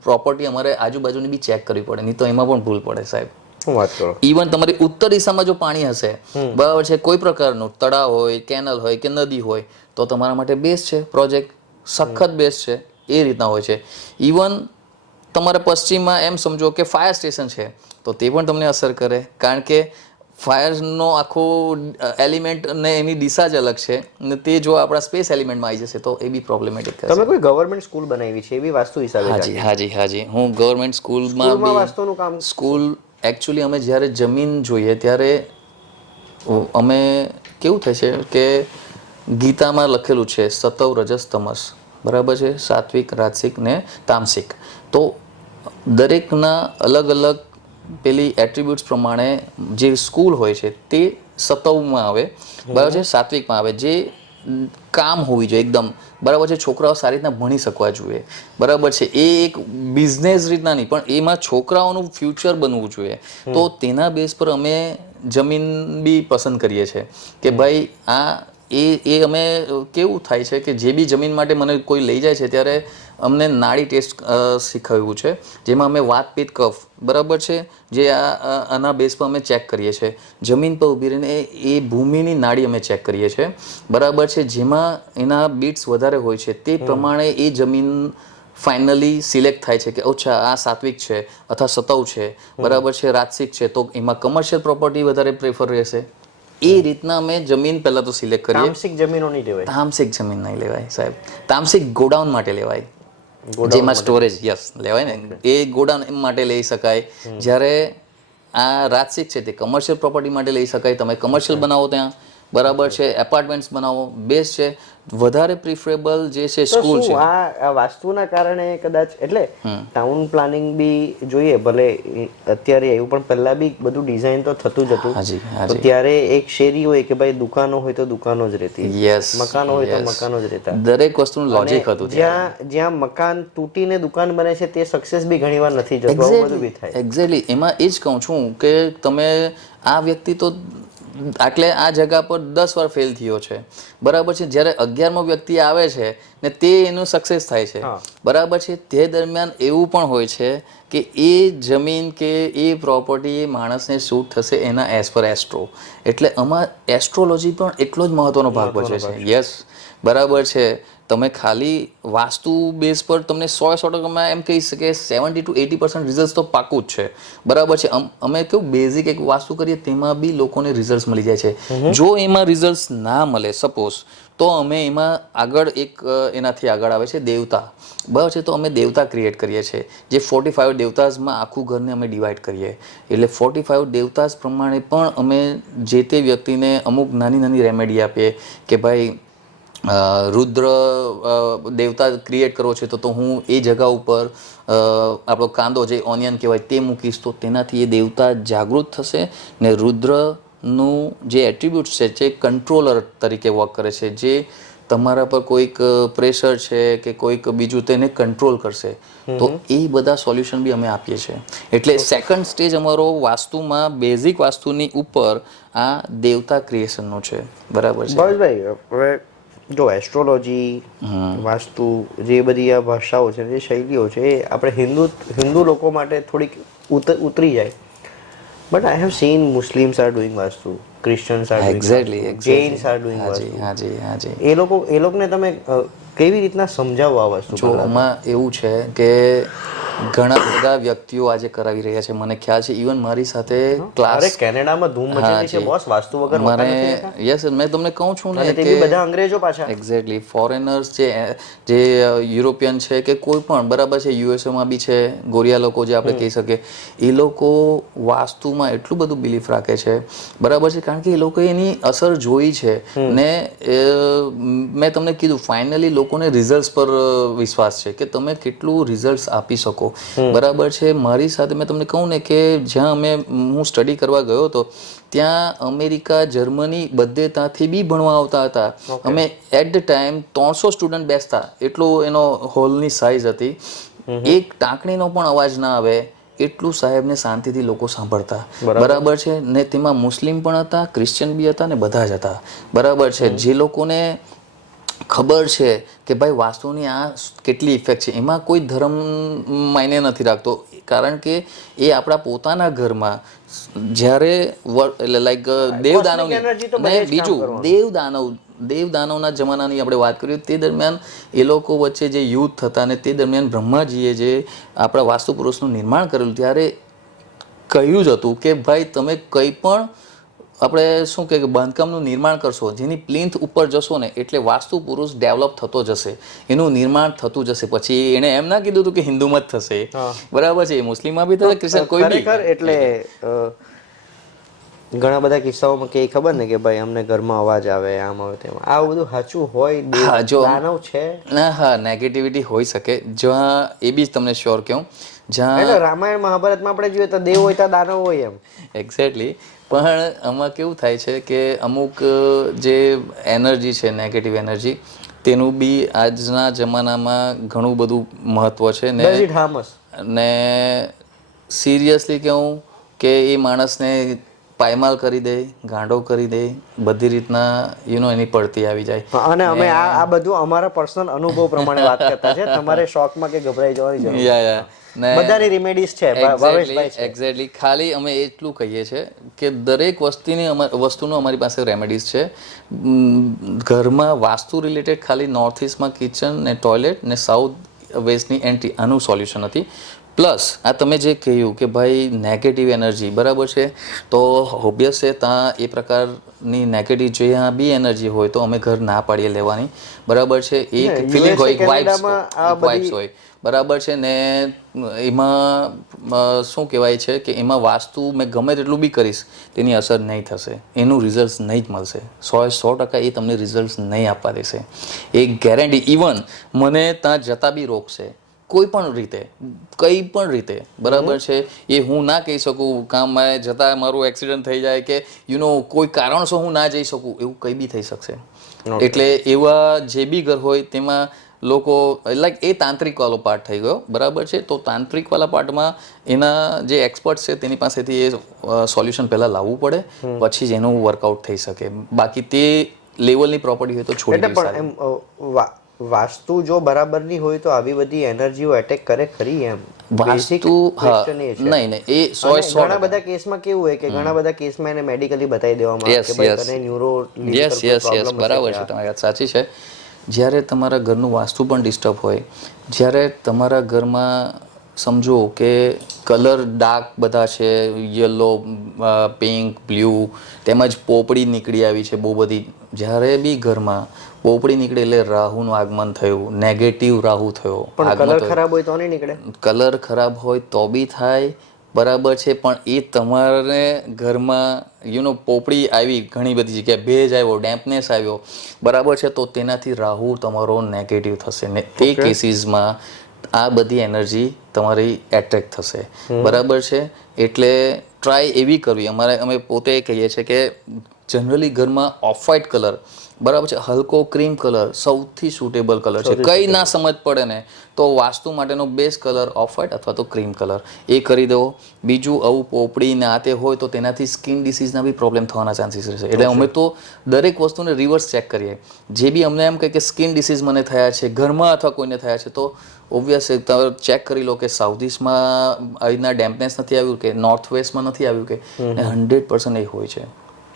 પ્રોપર્ટી અમારે આજુબાજુની બી ચેક કરવી પડે, નહીં તો એમાં પણ ભૂલ પડે સાહેબ. શું વાત કરો? ઇવન તમારી ઉત્તર દિશામાં જો પાણી હશે, બરાબર છે, કોઈ પ્રકારનું તળાવ હોય, કેનલ હોય કે નદી હોય, તો તમારા માટે બેસ્ટ છે પ્રોજેક્ટ, સખત બેસ્ટ છે. એ રીતના હોય છે. ઇવન તમારે પશ્ચિમમાં એમ સમજો કે ફાયર સ્ટેશન છે, તો તે પણ તમને અસર કરે, કારણ કે ફાયરનો આખો એલિમેન્ટ ને એની દિશા જ અલગ છે, ને તે જો આપણા સ્પેસ એલિમેન્ટમાં આવી જશે તો એ બી પ્રોબ્લેમેટિક થશે. તમે કોઈ ગવર્મેન્ટ સ્કૂલ બનાવી છે એવી વાસ્તુ હિસાબે? હાજી, હું ગવર્મેન્ટ સ્કૂલમાં વાસ્તુનું કામ. સ્કૂલ એકચ્યુઅલી અમે જ્યારે જમીન જોઈએ ત્યારે અમે કેવું થાય છે કે ગીતામાં લખેલું છે સતવ રજસ તમસ, બરાબર છે, સાત્વિક, રાજસિક ને તામસિક. તો દરેકના અલગ અલગ પેલી એટ્રીબ્યુટ્સ પ્રમાણે જે સ્કૂલ હોય છે તે સતવમાં આવે, બરાબર છે, સાત્વિકમાં આવે, જે કામ હોવી જોઈએ એકદમ, બરાબર છે, છોકરાઓ સારી રીતના ભણી શકવા જોઈએ, બરાબર છે, એ એક બિઝનેસ રીતના નહીં પણ એમાં છોકરાઓનું ફ્યુચર બનવું જોઈએ. તો તેના બેઝ પર અમે જમીન બી પસંદ કરીએ છીએ કે ભાઈ આ એ અમે કેવું થાય છે કે જે બી જમીન માટે મને કોઈ લઈ જાય છે ત્યારે અમને નાડી ટેસ્ટ શીખવ્યું છે, જેમાં અમે વાત, પિત્ત, કફ, બરાબર છે, જે આના બેઝ પર અમે ચેક કરીએ છીએ. જમીન પર ઊભી રહીને એ ભૂમિની નાડી અમે ચેક કરીએ છીએ, બરાબર છે, જેમાં એના બીટ્સ વધારે હોય છે તે પ્રમાણે એ જમીન ફાઇનલી સિલેક્ટ થાય છે કે ઓછા આ સાત્વિક છે અથવા સતવ છે, બરાબર છે, રાજસિક છે, તો એમાં કમર્શિયલ પ્રોપર્ટી વધારે પ્રેફર રહેશે. એ રીતના અમે જમીન પહેલા તો સિલેક્ટ કરીએ. તામસિક જમીનો નહીં લેવાય? તામસિક જમીન નહીં લેવાય સાહેબ. તામસિક ગોડાઉન માટે લેવાય, જેમાં સ્ટોરેજ લેવાય ને, એ ગોડાઉન માટે લઈ શકાય. જ્યારે આ રાજસિક છે તે કમર્શિયલ પ્રોપર્ટી માટે લઈ શકાય. તમે કમર્શિયલ બનાવો ત્યાં, બરાબર છે, એપાર્ટમેન્ટ્સ બનાવો, બેસ્ટ છે. વધારે પ્રિફરેબલ જે છે સ્કૂલ છે. આ વાસ્તુના કારણે કદાચ એટલે ટાઉન પ્લાનિંગ બી જોઈએ, ભલે અત્યારે એવું પણ પહેલા બી બધું ડિઝાઇન તો થતું જ હતું. તો ત્યારે એક શેરી હોય કે ભાઈ દુકાનો હોય તો દુકાનો જ રહેતી, મકાનો હોય તો મકાનો જ રહેતા. દરેક વસ્તુનું લોજિક હતું. જ્યાં મકાન તૂટીને દુકાન બને છે તે સક્સેસ બી ઘણીવાર નથી જતું, આવું બધું બી થાય. એક્ઝેક્ટલી, એમાં એ જ કહું છું કે તમે આ વ્યક્તિ તો એટલે આ જગા પર 10 વાર ફેલ થયો છે, બરાબર છે, જ્યારે 11મો વ્યક્તિ આવે છે ને તે એનું સક્સેસ થાય છે, બરાબર છે. તે દરમિયાન એવું પણ હોય છે કે એ જમીન કે એ પ્રોપર્ટી એ માણસને શૂટ થશે એના એઝ પર એસ્ટ્રો. એટલે આમાં એસ્ટ્રોલોજી પણ એટલો જ મહત્વનો ભાગ ભજવે છે. યસ, બરાબર છે. તમે ખાલી વાસ્તુ બેઝ પર તમને 100% એમ કહી શકે 70 to 80% રિઝલ્ટ તો પાકું જ છે, બરાબર છે. અમે કેવું બેઝિક એક વાસ્તુ કરીએ તેમાં બી લોકોને રિઝલ્ટ મળી જાય છે. જો એમાં રિઝલ્ટ ના મળે સપોઝ, તો અમે એમાં આગળ એક એનાથી આગળ આવે છે દેવતા, બરાબર છે. તો અમે દેવતા ક્રિએટ કરીએ છીએ, જે 45 દેવતાઝમાં આખું ઘરને અમે ડિવાઈડ કરીએ. એટલે 45 દેવતાઝ પ્રમાણે પણ અમે જે તે વ્યક્તિને અમુક નાની નાની રેમેડી આપીએ કે ભાઈ રુદ્ર દેવતા ક્રિએટ કરવો છે તો હું એ જગા ઉપર આપણો કાંદો જે ઓનિયન કહેવાય તે મૂકીશ, તો તેનાથી એ દેવતા જાગૃત થશે ને રુદ્રનું જે એટ્રીબ્યુટ્સ છે જે કંટ્રોલર તરીકે વર્ક કરે છે, જે તમારા પર કોઈક પ્રેશર છે કે કોઈક બીજું તેને કંટ્રોલ કરશે. તો એ બધા સોલ્યુશન બી અમે આપીએ છીએ. એટલે સેકન્ડ સ્ટેજ અમારો વાસ્તુમાં બેઝિક વાસ્તુની ઉપર આ દેવતા ક્રિએશનનો છે, બરાબર છે ભાઈ. હવે જો એસ્ટ્રોલોજી, વાસ્તુ, જે બધી આ ભાષાઓ છે, જે શૈલીઓ છે, એ આપણે હિન્દુ લોકો માટે થોડીક ઉતરી જાય. But I have seen Muslims are doing vastu, Christians are doing, Jains are doing vastu. એ લોકોને તમે કેવી રીતના સમજાવો આ વસ્તુ? જો આમાં એવું છે કે ઘણા બધા વ્યક્તિઓ આજે કરાવી રહ્યા છે, મને ખ્યાલ છે. ઇવન મારી સાથે ક્લાસ કેનેડામાં ધૂમ મચેલી છે બોસ, વાસ્તુ વગર મને યસ મેં તમને કહું છું ને કે બધા અંગ્રેજો પાછા એક્ઝેક્ટલી ફોરેનર્સ જે યુરોપિયન છે કે કોઈ પણ, બરાબર છે, યુએસએમાં બી છે, ગોરિયા લોકો જે આપણે કહી શકીએ, એ લોકો વાસ્તુમાં એટલું બધું બિલીફ રાખે છે, બરાબર છે, કારણ કે એ લોકોએ એની અસર જોઈ છે ને મેં તમને કીધું ફાઇનલી લોકોને રિઝલ્ટ પર વિશ્વાસ છે કે તમે કેટલું રિઝલ્ટ આપી શકો, બરાબર છે. મારી સાથે મેં તમને કહું ને કે જ્યાં હું સ્ટડી કરવા ગયો હતો ત્યાં અમેરિકા, જર્મની બધે ત્યાંથી બી ભણવા આવતા હતા. અમે એટ ધ ટાઈમ 300 સ્ટુડન્ટ બેસતા, એટલો એનો હોલની સાઇઝ હતી. એક ટાંકણીનો પણ અવાજ ના આવે, એટલું સાહેબને શાંતિથી લોકો સાંભળતા, બરાબર છે. ને તેમાં મુસ્લિમ પણ હતા, ક્રિશ્ચિયન બી હતા, ને બધા જ હતા, બરાબર છે. જે લોકોને ખબર છે કે ભાઈ વાસ્તુની આ કેટલી ઇફેક્ટ છે, એમાં કોઈ ધર્મ માયને નથી રાખતો, કારણ કે એ આપણા પોતાના ઘરમાં જ્યારે એટલે લાઈક બીજું દેવદાનવના જમાનાની આપણે વાત કરીએ, તે દરમિયાન એ લોકો વચ્ચે જે યુદ્ધ થતા ને તે દરમિયાન બ્રહ્માજીએ જે આપણા વાસ્તુ પુરુષનું નિર્માણ કરેલું ત્યારે કહ્યું જ હતું કે ભાઈ તમે કંઈ પણ આપણે શું કે બાંધકામનું નિર્માણ કરશો, જેની પ્લિન્થ ઉપર જશો ને એટલે વાસ્તુ પુરુષ ડેવલપ થતો જશે, એનું નિર્માણ થતું જશે. પછી એણે એમ ના કીધું હતું કે હિન્દુમાં જ થશે, બરાબર છે, મુસ્લિમમાં બી થશે, ક્રિશ્ચિયન કોઈ બી. એટલે ઘણા બધા કિસ્સાઓમાં કે ખબર ને કે ભાઈ અમને ઘરમાં અવાજ આવે, આમ આવે, તેમ, આ બધું સાચું હોય? દાનવ છે ના? હા, નેગેટિવિટી હોઈ શકે. જ્યાં એ બી તમને શ્યોર કહું, જ્યાં રામાયણ મહાભારતમાં આપણે જોઈએ તો દેવ હોય તો દાનવ હોય એમ. એક્ઝેક્ટલી. પણ આમાં કેવું થાય છે કે અમુક જે એનર્જી છે, નેગેટિવ એનર્જી, તેનું બી આજના જમાનામાં ઘણું બધું મહત્વ છે ને સિરિયસલી કહું કે એ માણસને પાયમાલ કરી દે, ગાંડો કરી દે, બધી રીતના એની પડતી આવી જાય. અને અમે આ બધું અમારા પર્સનલ અનુભવ પ્રમાણે વાત કરતા છે, તમારે શોખમાં કે ગભરાઈ જવાની જરૂર નથી. બધાની રેમેડીઝ છે ભાવેશભાઈ. એક્ઝેક્ટલી. ખાલી અમે એટલું કહીએ છીએ કે દરેક વસ્તુનું અમારી પાસે રેમેડીઝ છે. ઘરમાં વાસ્તુ રિલેટેડ ખાલી નોર્થ ઇસ્ટમાં કિચન ને ટોયલેટ ને સાઉથ વેસ્ટની એન્ટ્રી, આનું સોલ્યુશન નથી. પ્લસ આ તમે જે કહ્યું કે ભાઈ નેગેટિવ એનર્જી, બરાબર છે, તો ઓબ્વિયસ છે ત્યાં એ પ્રકારની નેગેટિવ જ્યાં બી એનર્જી હોય તો અમે ઘર ના પાડીએ લેવાની, બરાબર છે. એક ફિલિંગ હોય, વાઇબ્સ હોય, બરાબર છે. ને એમાં શું કહેવાય છે કે એમાં વાસ્તુ મેં ગમે તેટલું બી કરીશ તેની અસર નહીં થશે, એનું રિઝલ્ટ નહીં જ મળશે. 100% એ તમને રિઝલ્ટ નહીં આપવા દેશે, એ ગેરંટી. ઇવન મને ત્યાં જતા બી રોકશે કોઈ પણ રીતે, કઈ પણ રીતે, બરાબર છે. એ હું ના કહી શકું કામમાં જતા મારું એક્સિડન્ટ થઈ જાય કે કોઈ કારણસર હું ના જઈ શકું, એવું કંઈ બી થઈ શકશે. એટલે એવા જે બી ઘર હોય તેમાં લોકો લાઈક એ તાંત્રિક વાળો પાર્ટ થઈ ગયો, બરાબર છે. તો તાંત્રિક વાળા પાર્ટમાં એના જે એક્સપર્ટ છે તેની પાસેથી એ સોલ્યુશન પહેલાં લાવવું પડે, પછી જ એનું વર્કઆઉટ થઈ શકે. બાકી તે લેવલની પ્રોપર્ટી હોય તો છોડી દે. વાસ્તુ જો બરાબરની હોય તો આવી બધી એનર્જીઓ એટેક કરે ખરી એમ? વાસ્તુ નહીં, એ ઘણા બધા કેસમાં કેવું હોય કે ઘણા બધા કેસમાં એને મેડિકલી બતાવી દેવામાં આવે કે ભાઈ તને ન્યુરો બરાબર છે, તમારી વાત સાચી છે. જ્યારે તમારા ઘરનું વાસ્તુ પણ ડિસ્ટર્બ હોય, જ્યારે તમારા ઘરમાં સમજો કે કલર ડાર્ક બધા છે, યલો, પિંક, બ્લુ, તેમજ પોપડી નીકળી આવી છે બહુ બધી, જ્યારે બી ઘરમાં પોપડી નીકળે એટલે રાહુનું આગમન થયું, નેગેટિવ રાહુ થયો. કલર ખરાબ હોય તો નહીં નીકળે? કલર ખરાબ હોય તો બી થાય, બરાબર છે. પણ એ તમારે ઘરમાં પોપડી આવી, ઘણી બધી જગ્યાએ ભેજ આવ્યો, ડેમ્પનેસ આવ્યો, બરાબર છે, તો તેનાથી રાહુ તમારો નેગેટિવ થશે ને તે કેસીસમાં આ બધી એનર્જી તમારી એટ્રેક્ટ થશે, બરાબર છે. એટલે ટ્રાય એવી કરવી, અમે પોતે કહીએ છીએ કે જનરલી ઘરમાં ઓફ વ્હાઇટ કલર, બરાબર છે, હલકો ક્રીમ કલર સૌથી સુટેબલ કલર છે. કંઈ ના સમજ પડે ને તો વાસ્તુ માટેનો બેસ્ટ કલર ઓફ વ્હાઇટ અથવા તો ક્રીમ કલર, એ કરી દો. બીજું આવું પોપડી ને આ તે હોય તો તેનાથી સ્કિન ડિસીઝના બી પ્રોબ્લેમ થવાના ચાન્સીસ રહેશે. એટલે અમે તો દરેક વસ્તુને રિવર્સ ચેક કરીએ. જે બી અમને એમ કહે કે સ્કિન ડિસીઝ મને થયા છે ઘરમાં અથવા કોઈને થયા છે, તો ઓબ્વિયસ તમે ચેક કરી લો કે સાઉથ ઇસ્ટમાં આવી રીતના ડેમ્પનેસ નથી આવ્યું કે નોર્થ વેસ્ટમાં નથી આવ્યું કે, 100% એ હોય છે,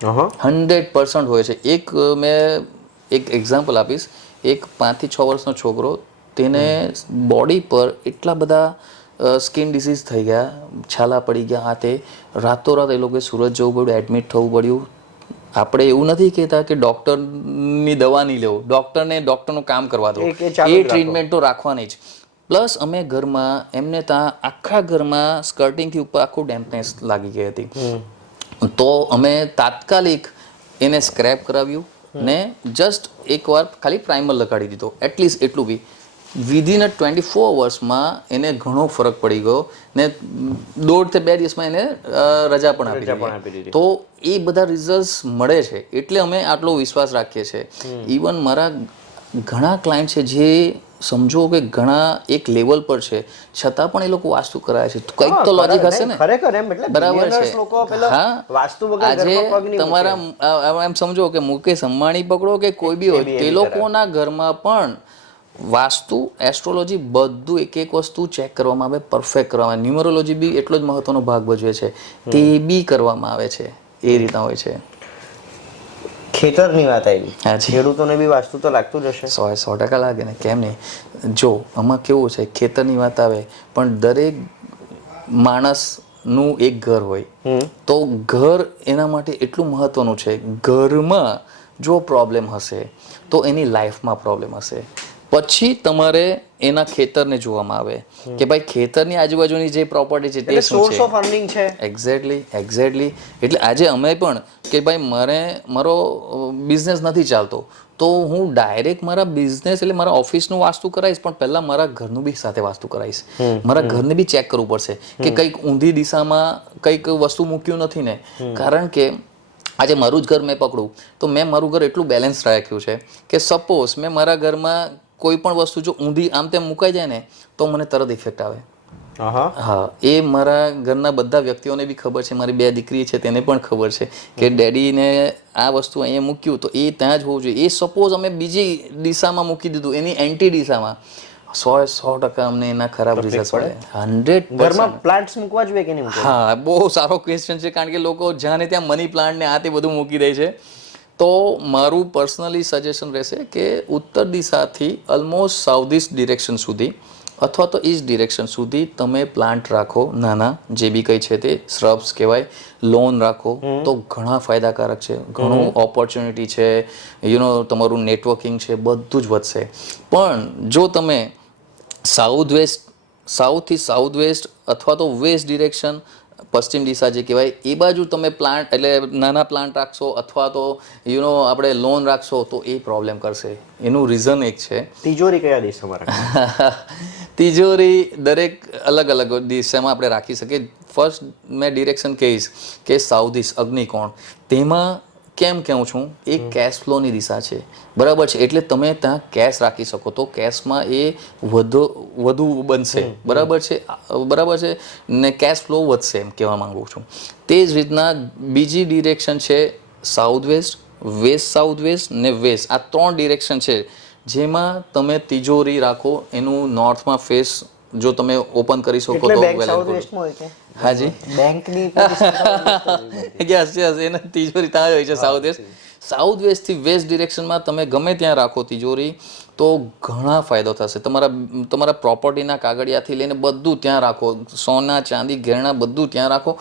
100% હોય છે. મેં એક એક્ઝામ્પલ આપીશ. એક 5 થી 6 વર્ષનો છોકરો, તેને બોડી પર એટલા બધા સ્કિન ડિસીઝ થઈ ગયા, છાલા પડી ગયા, આ તે રાતોરાત એ લોકોએ સુરત જવું પડ્યું, એડમિટ થવું પડ્યું. આપણે એવું નથી કહેતા કે ડૉક્ટરની દવા નહીં લેવો, ડૉક્ટરનું કામ કરવા દો, એ ટ્રીટમેન્ટ તો રાખવાની જ. પ્લસ અમે ઘરમાં એમને ત્યાં આખા ઘરમાં સ્કર્ટિંગથી ઉપર આખું ડેમ્પનેસ લાગી ગઈ હતી, તો અમે તાત્કાલિક એને સ્ક્રેપ કરાવ્યું ને જસ્ટ એકવાર ખાલી પ્રાઇમર લગાડી દીધો, એટલીસ્ટ એટલું બી. વિધિન 24 અવર્સમાં એને ઘણો ફરક પડી ગયો ને 1.5 થી 2 દિવસમાં એને રજા પણ આપી દીધી. તો એ બધા રિઝલ્ટ મળે છે એટલે અમે આટલો વિશ્વાસ રાખીએ છીએ. ઇવન મારા ઘણા ક્લાયન્ટ છે જે સમજો કે ઘણા એક લેવલ પર છે છતાં પણ એ લોકો વાસ્તુ કરાવે છે તો કંઈક તો લોજિક હશે ને. ખરેખર એમ એટલે બરાબર છે. billionaires લોકો પેલા વાસ્તુ વગર ઘરમાં પગ નહીં મૂકે. તમારા એમ સમજો કે મુકેશ અંબાણી પકડો કે કોઈ બી હોય તે લોકોના ઘરમાં પણ વાસ્તુ એસ્ટ્રોલોજી બધું એક એક વસ્તુ ચેક કરવામાં આવે, પરફેક્ટ કરવામાં આવે. ન્યુમરોલોજી બી એટલો જ મહત્વનો ભાગ ભજવે છે, તે બી કરવામાં આવે છે. એ રીતના હોય છે. ખેતરની વાત આવી, હાજી. ખેડૂતોને બી વાસ્તુ તો લાગતું જ હશે. 100% લાગે ને, કેમ નહીં. જો આમાં કેવું છે, ખેતરની વાત આવે પણ દરેક માણસનું એક ઘર હોય તો ઘર એના માટે એટલું મહત્વનું છે. ઘરમાં જો પ્રોબ્લેમ હશે તો એની લાઈફમાં પ્રોબ્લેમ હશે. પછી તમારે એના ખેતરને જોવામાં આવે કે ભાઈ ખેતરની આજુબાજુની જે પ્રોપર્ટી છે તે શું સોર્સ ઓફ અર્નિંગ છે. એક્ઝેક્ટલી. એટલે આજે અમે પણ કે ભાઈ મારો બિઝનેસ નથી ચાલતો તો હું ડાયરેક્ટ મારા બિઝનેસ એટલે મારા ઓફિસનું વાસ્તુ કરાવીશ પણ પહેલાં મારા ઘરનું બી સાથે વાસ્તુ કરાવીશ. મારા ઘરને બી ચેક કરવું પડશે કે કંઈક ઊંધી દિશામાં કંઈક વસ્તુ મૂક્યું નથી ને. કારણ કે આજે મારું જ ઘર મેં પકડું તો મેં મારું ઘર એટલું બેલેન્સ રાખ્યું છે કે સપોઝ મેં મારા ઘરમાં કોઈ પણ વસ્તુ જો ઊંધી આમ તેમ મુકાઈ જાય ને તો મને તરત ઇફેક્ટ આવે. હા, એ મારા ઘરના બધા વ્યક્તિઓને બી ખબર છે. મારી 2 દીકરી છે તેને પણ ખબર છે કે ડેડીને આ વસ્તુ અહીંયા મૂક્યું તો એ ત્યાં જ હોવું જોઈએ. એ સપોઝ અમે બીજી દિશામાં મૂકી દીધું, એની એન્ટી દિશામાં, 100% અમને એના ખરાબ રિઝલ્ટ પડે. 100%. ઘરમાં પ્લાન્ટ્સ મૂકવા જોઈએ કે નહીં મૂકવા? હા, બહુ સારો ક્વેશ્ચન છે. કારણ કે લોકો જ્યાં ને ત્યાં મની પ્લાન્ટ ને આ તે બધું મૂકી દે છે. તો મારું પર્સનલી સજેશન રહેશે કે ઉત્તર દિશાથી ઓલમોસ્ટ સાઉથ ઈસ્ટ ડિરેક્શન સુધી અથવા તો ઈસ્ટ ડિરેક્શન સુધી તમે પ્લાન્ટ રાખો, નાના જે બી કંઈ છે તે શ્રબ્સ કહેવાય, લોન રાખો તો ઘણા ફાયદાકારક છે. ઘણું ઓપોર્ચ્યુનિટી છે, તમારું નેટવર્કિંગ છે, બધું જ વધશે. પણ જો તમે સાઉથથી સાઉથ વેસ્ટ અથવા તો વેસ્ટ ડિરેક્શન, પશ્ચિમ દિશા જે કહેવાય એ બાજુ તમે પ્લાન્ટ એટલે નાના પ્લાન્ટ રાખશો અથવા તો આપણે લોન રાખશો તો એ પ્રોબ્લેમ કરશે. એનું રીઝન એક છે. તિજોરી કયા દિશામાં રાખવી? તિજોરી દરેક અલગ અલગ દિશામાં આપણે રાખી શકીએ. ફર્સ્ટ મેં ડિરેક્શન કહીશ કે સાઉથ ઈસ્ટ અગ્નિકોણ. તેમાં કેમ કહું છું, એ કેશ ફ્લોની દિશા છે, બરાબર છે. એટલે તમે ત્યાં કેશ રાખી શકો તો કેશમાં એ વધુ બનશે, બરાબર છે ને કેશ ફ્લો વધશે એમ કહેવા માંગુ છું. તે જ રીતના બીજી ડિરેક્શન છે south west, west south west ને વેસ્ટ. આ 3 ડિરેક્શન છે જેમાં તમે તિજોરી રાખો. એનું નોર્થમાં ફેસ જો તમે ઓપન કરી શકો તો વેલ એન્ડ ગુડ. હાજી, બેંકની યસ એને તિજોરી ત્યાં હોય છે સાઉથ વેસ્ટ. સાઉથ વેસ્ટથી વેસ્ટ ડિરેક્શનમાં તમે ગમે ત્યાં રાખો તિજોરી તો ઘણા ફાયદો થશે. તમારા પ્રોપર્ટીના કાગળિયાથી લઈને બધું ત્યાં રાખો, સોના ચાંદી ઘરેણાં બધું ત્યાં રાખો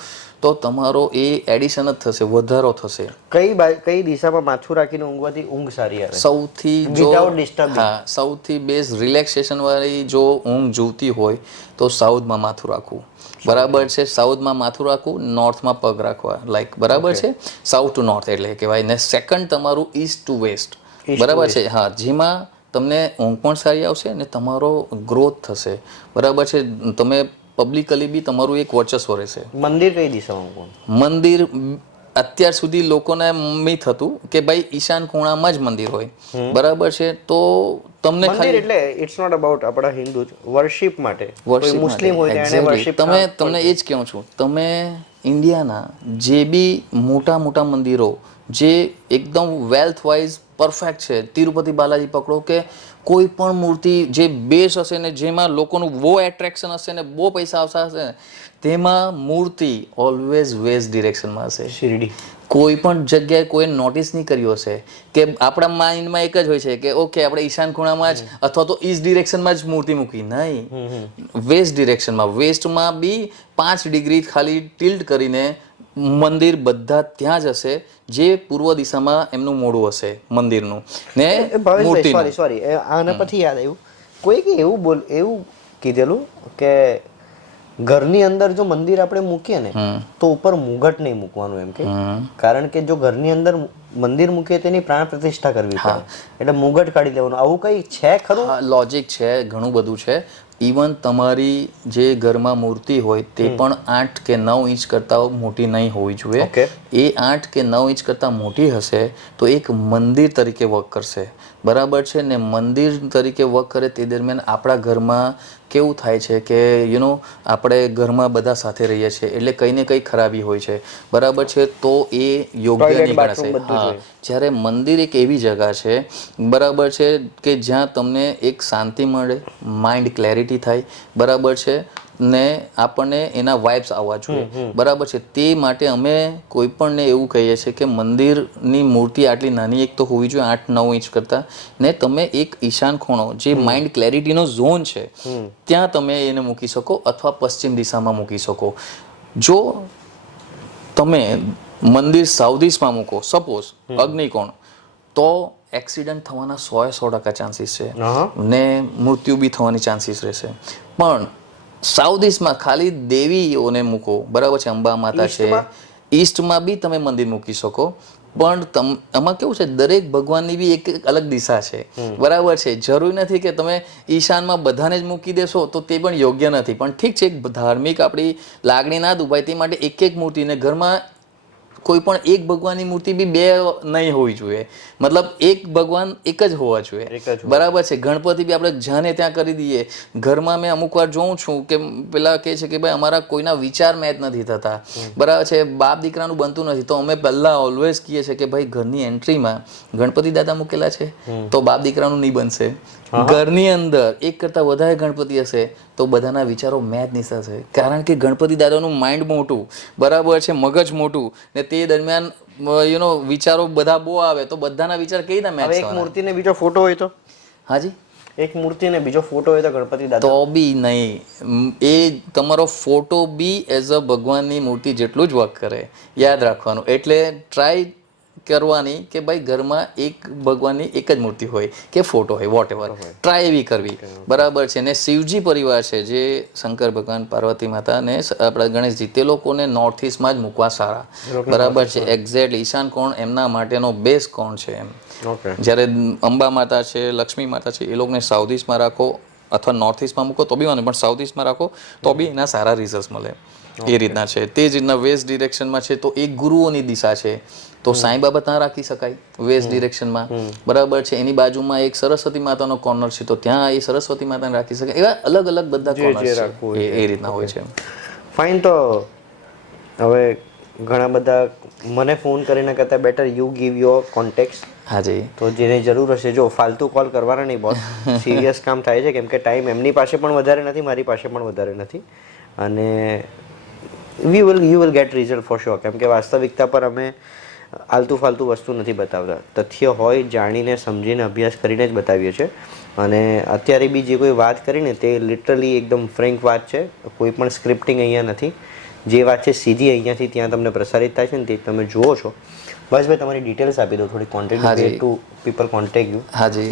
તો તમારો એ એડિશન જ થશે, વધારો થશે. કઈ દિશામાં માથું રાખીને ઊંઘવાથી ઊંઘ સારી આવે? સૌથી બેસ્ટ રિલેક્સેશન વાળી જો ઊંઘ જોતી હોય તો સાઉથમાં માથું રાખવું, બરાબર છે. સાઉથમાં માથું રાખવું, નોર્થમાં પગ રાખવા, લાઈક બરાબર છે. સાઉથ ટુ નોર્થ એટલે કહેવાય ને. સેકન્ડ તમારું ઈસ્ટ ટુ વેસ્ટ, બરાબર છે. હા, જેમાં તમને ઊંઘ પણ સારી આવશે ને તમારો ગ્રોથ થશે, બરાબર છે. તમે પબ્લિકલી બી તમારું એક વર્ચસ્વ રહેશે. મંદિર કઈ દિશામાં? મંદિર અત્યાર સુધી લોકોને મિથ હતું કે ભાઈ ઈશાન ખૂણામાં જ મંદિર હોય, બરાબર છે. તો તમને મંદિર એટલે ઇટ્સ નોટ અબાઉટ આપણા હિન્દુ વર્શિપ માટે, કોઈ મુસ્લિમ હોય તો એને વર્શિપ. તમને એ જ કહું છું, તમે ઇન્ડિયાના જે બી મોટા મોટા મંદિરો જે એકદમ વેલ્થ વાઇઝ પરફેક્ટ છે, તિરુપતિ બાલાજી પકડો કે કોઈ પણ મૂર્તિ જે બેસ હશે ને જેમાં લોકોનું બહુ એટ્રેક્શન હશે ને બહુ પૈસા આવતા હશે ને તેમાં મૂર્તિ ઓલવેઝ વેસ્ટ ડિરેક્શનમાં હશે. શિરડી કોઈ પણ જગ્યાએ કોઈ નોટિસ નહીં કર્યું હશે કે આપણા માઇન્ડમાં એક જ હોય છે કે ઓકે આપણે ઈશાન ખૂણામાં જ અથવા તો ઈસ્ટ ડિરેક્શનમાં જ મૂર્તિ મૂકી. નહીં, વેસ્ટ ડિરેક્શનમાં. વેસ્ટમાં બી 5 ડિગ્રી ખાલી ટિલ્ટ કરીને મંદિર બધા ત્યાં જ હશે જે પૂર્વ દિશામાં એમનું મોઢું હશે મંદિરનું ને મૂર્તિનું. સોરી આના પછી યાદ આવ્યું, કોઈક એવું કીધેલું કે ઘરની અંદર જો મંદિર આપણે મૂકીએ ને તો ઉપર મુગટ નહીં મૂકવાનું એમ કે, કારણ કે જો ઘરની અંદર મંદિર મૂકીએ તેની પ્રાણ પ્રતિષ્ઠા કરવી પડે એટલે મુગટ કાઢી લેવાનું. આવું કઈ છે ખરું? લોજિક છે, ઘણું બધું છે. ઇવન તમારી જે ઘરમાં મૂર્તિ હોય તે પણ 8 કે 9 ઇંચ કરતાં મોટી નહીં હોવી જોઈએ. Okay. એ 8 કે 9 ઇંચ કરતાં મોટી હશે તો એક મંદિર તરીકે વર્ક કરશે, બરાબર છે ને. મંદિર તરીકે વર્ક કરે તે દરમિયાન આપણા ઘરમાં કેવું થાય છે કે આપણે ઘરમાં બધા સાથે રહીએ છીએ એટલે કંઈ ને કંઈ ખરાબી હોય છે, બરાબર છે, તો એ યોગ્ય નહીં ગણાશે. હા, જ્યારે મંદિર એક એવી જગા છે, બરાબર છે, કે જ્યાં તમને એક શાંતિ મળે, માઇન્ડ ક્લેરિટી થાય, બરાબર છે, ને આપણને એના વાઇબ્સ આવવા જોઈએ, બરાબર છે. તે માટે અમે કોઈ પણને એવું કહીએ છીએ કે મંદિરની મૂર્તિ આટલી નાની એક તો હોવી જોઈએ, 8-9 ઇંચ કરતાં, ને તમે એક ઈશાન ખૂણો જે માઇન્ડ ક્લેરિટીનો ઝોન છે ત્યાં તમે એને મૂકી શકો અથવા પશ્ચિમ દિશામાં મૂકી શકો. જો તમે મંદિર સાઉથ ઈસ્ટમાં મૂકો, સપોઝ અગ્નિકોણ, તો એક્સિડન્ટ થવાના 100% ચાન્સીસ છે ને મૃત્યુ બી થવાની ચાન્સીસ રહેશે. પણ સાઉથ ઈસ્ટમાં ખાલી દેવીઓને મૂકો, બરાબર છે, અંબા માતા છે, ઈસ્ટમાં બી તમે મંદિર મૂકી શકો. પણ આમાં કેવું છે, દરેક ભગવાનની બી એક અલગ દિશા છે, બરાબર છે. જરૂરી નથી કે તમે ઈશાનમાં બધાને જ મૂકી દેશો તો તે પણ યોગ્ય નથી. પણ ઠીક છે, ધાર્મિક આપણી લાગણી ના દુભાય તે માટે એક મૂર્તિને ઘરમાં કોઈ પણ એક ભગવાનની મૂર્તિ બી 2 નહીં હોવી જોઈએ, મતલબ એક ભગવાન એક જ હોવા જોઈએ, બરાબર છે. ગણપતિ બી આપણે જ્યાં ત્યાં કરી દઈએ. ઘરમાં મેં અમુક વાર જોઉં છું કે પેલા કહે છે કે ભાઈ અમારા કોઈના વિચાર મેચ નથી થતા, બરાબર છે, બાપ દીકરાનું બનતું નથી, તો અમે પહેલા ઓલવેઝ કહીએ છીએ કે ભાઈ ઘરની એન્ટ્રીમાં ગણપતિ દાદા મૂકેલા છે તો બાપ દીકરાનું નહીં બનશે. ઘરની અંદર એક કરતાં વધારે ગણપતિ હશે તો બધાના વિચારો મેચ નહીં થશે, કારણ કે ગણપતિ દાદાનું માઇન્ડ મોટું, બરાબર છે, મગજ મોટું, ને તે દરમિયાન વિચારો બધા બહુ આવે તો બધાના વિચાર કઈ રીતે મેચ એક મૂર્તિને બીજો ફોટો હોય તો? હાજી, એક મૂર્તિને બીજો ફોટો હોય તો ગણપતિ દાદા તો બી નહીં. એ તમારો ફોટો બી એઝ અ ભગવાનની મૂર્તિ જેટલું જ વર્ક કરે, યાદ રાખવાનું. એટલે ટ્રાય કરવાની કે ભાઈ ઘરમાં એક ભગવાનની એક જ મૂર્તિ હોય કે ફોટો હોય, વોટ એવર, ટ્રાય એવી કરવી, બરાબર છે. ને શિવજી પરિવાર છે જે શંકર ભગવાન, પાર્વતી માતા ને આપણા ગણેશજી, તે લોકોને નોર્થ ઈસ્ટમાં જ મૂકવા સારા, બરાબર છે. એક્ઝેક્ટ ઈશાન કોણ એમના માટેનો બેઝ કોણ છે એમ. જ્યારે અંબા માતા છે, લક્ષ્મી માતા છે, એ લોકોને સાઉથ ઈસ્ટમાં રાખો અથવા નોર્થ ઈસ્ટમાં મૂકો તો બી વાંધો, પણ સાઉથ ઈસ્ટમાં રાખો તો બી એના સારા રિઝલ્ટ મળે. એ રીતના છે. તે જ રીતના વેસ્ટ ડિરેક્શનમાં છે તો એક ગુરુઓની દિશા છે તો સાંઈ બાબા ત્યાં રાખી શકાય વેસ્ટ ડિરેક્શનમાં, બરાબર છે. એની બાજુમાં એક સરસ્વતી માતાનો કોર્નર છે તો ત્યાં એ સરસ્વતી માતાને રાખી શકાય. એવા અલગ અલગ બધા કોર્નર છે, એ રીતના હોય છે. ફાઇન. તો હવે ઘણા બધા મને ફોન કરીને કહેતા better you give your contact. હાજી, તો જેને જરૂર હશે, જો ફાલતુ કોલ કરવાના નહીં, બહુ સિરિયસ કામ થાય છે, કેમ કે ટાઈમ એમની પાસે પણ વધારે નથી, મારી પાસે પણ વધારે નથી, અને you will gate result for sure. કેમ કે વાસ્તવિકતા પર અમે આલતુ ફાલતુ વસ્તુ નથી બતાવતા, તથ્ય હોય જાણીને સમજીને અભ્યાસ કરીને જ બતાવીએ છીએ. અને અત્યારે બી જે કોઈ વાત કરીને તે લિટરલી એકદમ ફ્રેન્ક વાત છે, કોઈ પણ સ્ક્રિપ્ટિંગ અહીંયા નથી. જે વાત છે સીધી અહીંયાથી ત્યાં તમને પ્રસારિત થાય છે ને તે તમે જુઓ છો. બસ ભાઈ, તમારી ડિટેલ્સ આપી દો થોડી, contact to people contact you. હાજી,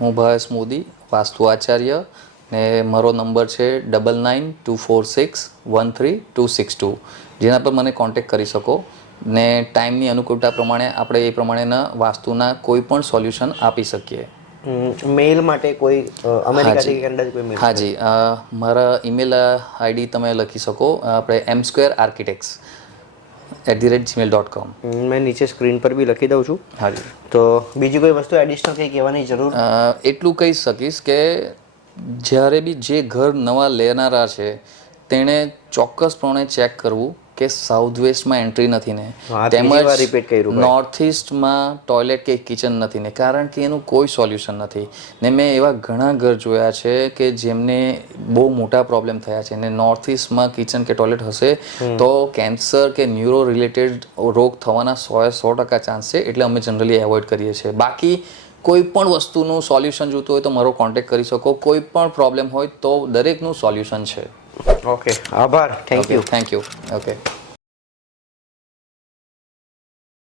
હું ભાવેશ મોદી, વાસ્તુ આચાર્ય, ને મારો નંબર છે 9924613262, જેના પર મને કોન્ટેક્ટ કરી શકો. ને ટાઈમની અનુકૂળતા પ્રમાણે આપણે એ પ્રમાણેના વાસ્તુના કોઈ પણ સોલ્યુશન આપી શકીએ. મેલ માટે કોઈ અમેરિકાથી કેનેડા કોઈ મેલ? હાજી, મારા ઈમેલ આઈડી તમે લખી શકો, આપણે m2architects@gmail.com. મેં નીચે સ્ક્રીન પર બી લખી દઉં છું. હાજી. તો બીજી કોઈ વસ્તુ એડિશનલ કંઈ કહેવાની જરૂર? એટલું કહી શકીશ કે જ્યારે બી જે ઘર નવા લેનારા છે તેણે ચોક્કસપણે ચેક કરવું કે સાઉથ વેસ્ટમાં એન્ટ્રી નથી ને, તેમજ નોર્થ ઈસ્ટમાં ટોયલેટ કે કિચન નથી ને, કારણ કે એનું કોઈ સોલ્યુશન નથી. ને મેં એવા ઘણા ઘર જોયા છે કે જેમને બહુ મોટા પ્રોબ્લેમ થયા છે, ને નોર્થ ઈસ્ટમાં કિચન કે ટોયલેટ હશે તો કેન્સર કે ન્યુરો રિલેટેડ રોગ થવાના 100% ચાન્સ છે. એટલે અમે જનરલી એવોઇડ કરીએ છીએ. બાકી કોઈ પણ વસ્તુનું સોલ્યુશન જોતું હોય તો મારો કોન્ટેક્ટ કરી શકો. કોઈ પણ પ્રોબ્લેમ હોય તો દરેકનું સોલ્યુશન છે. ઓકે, આભાર. Thank you. ઓકે.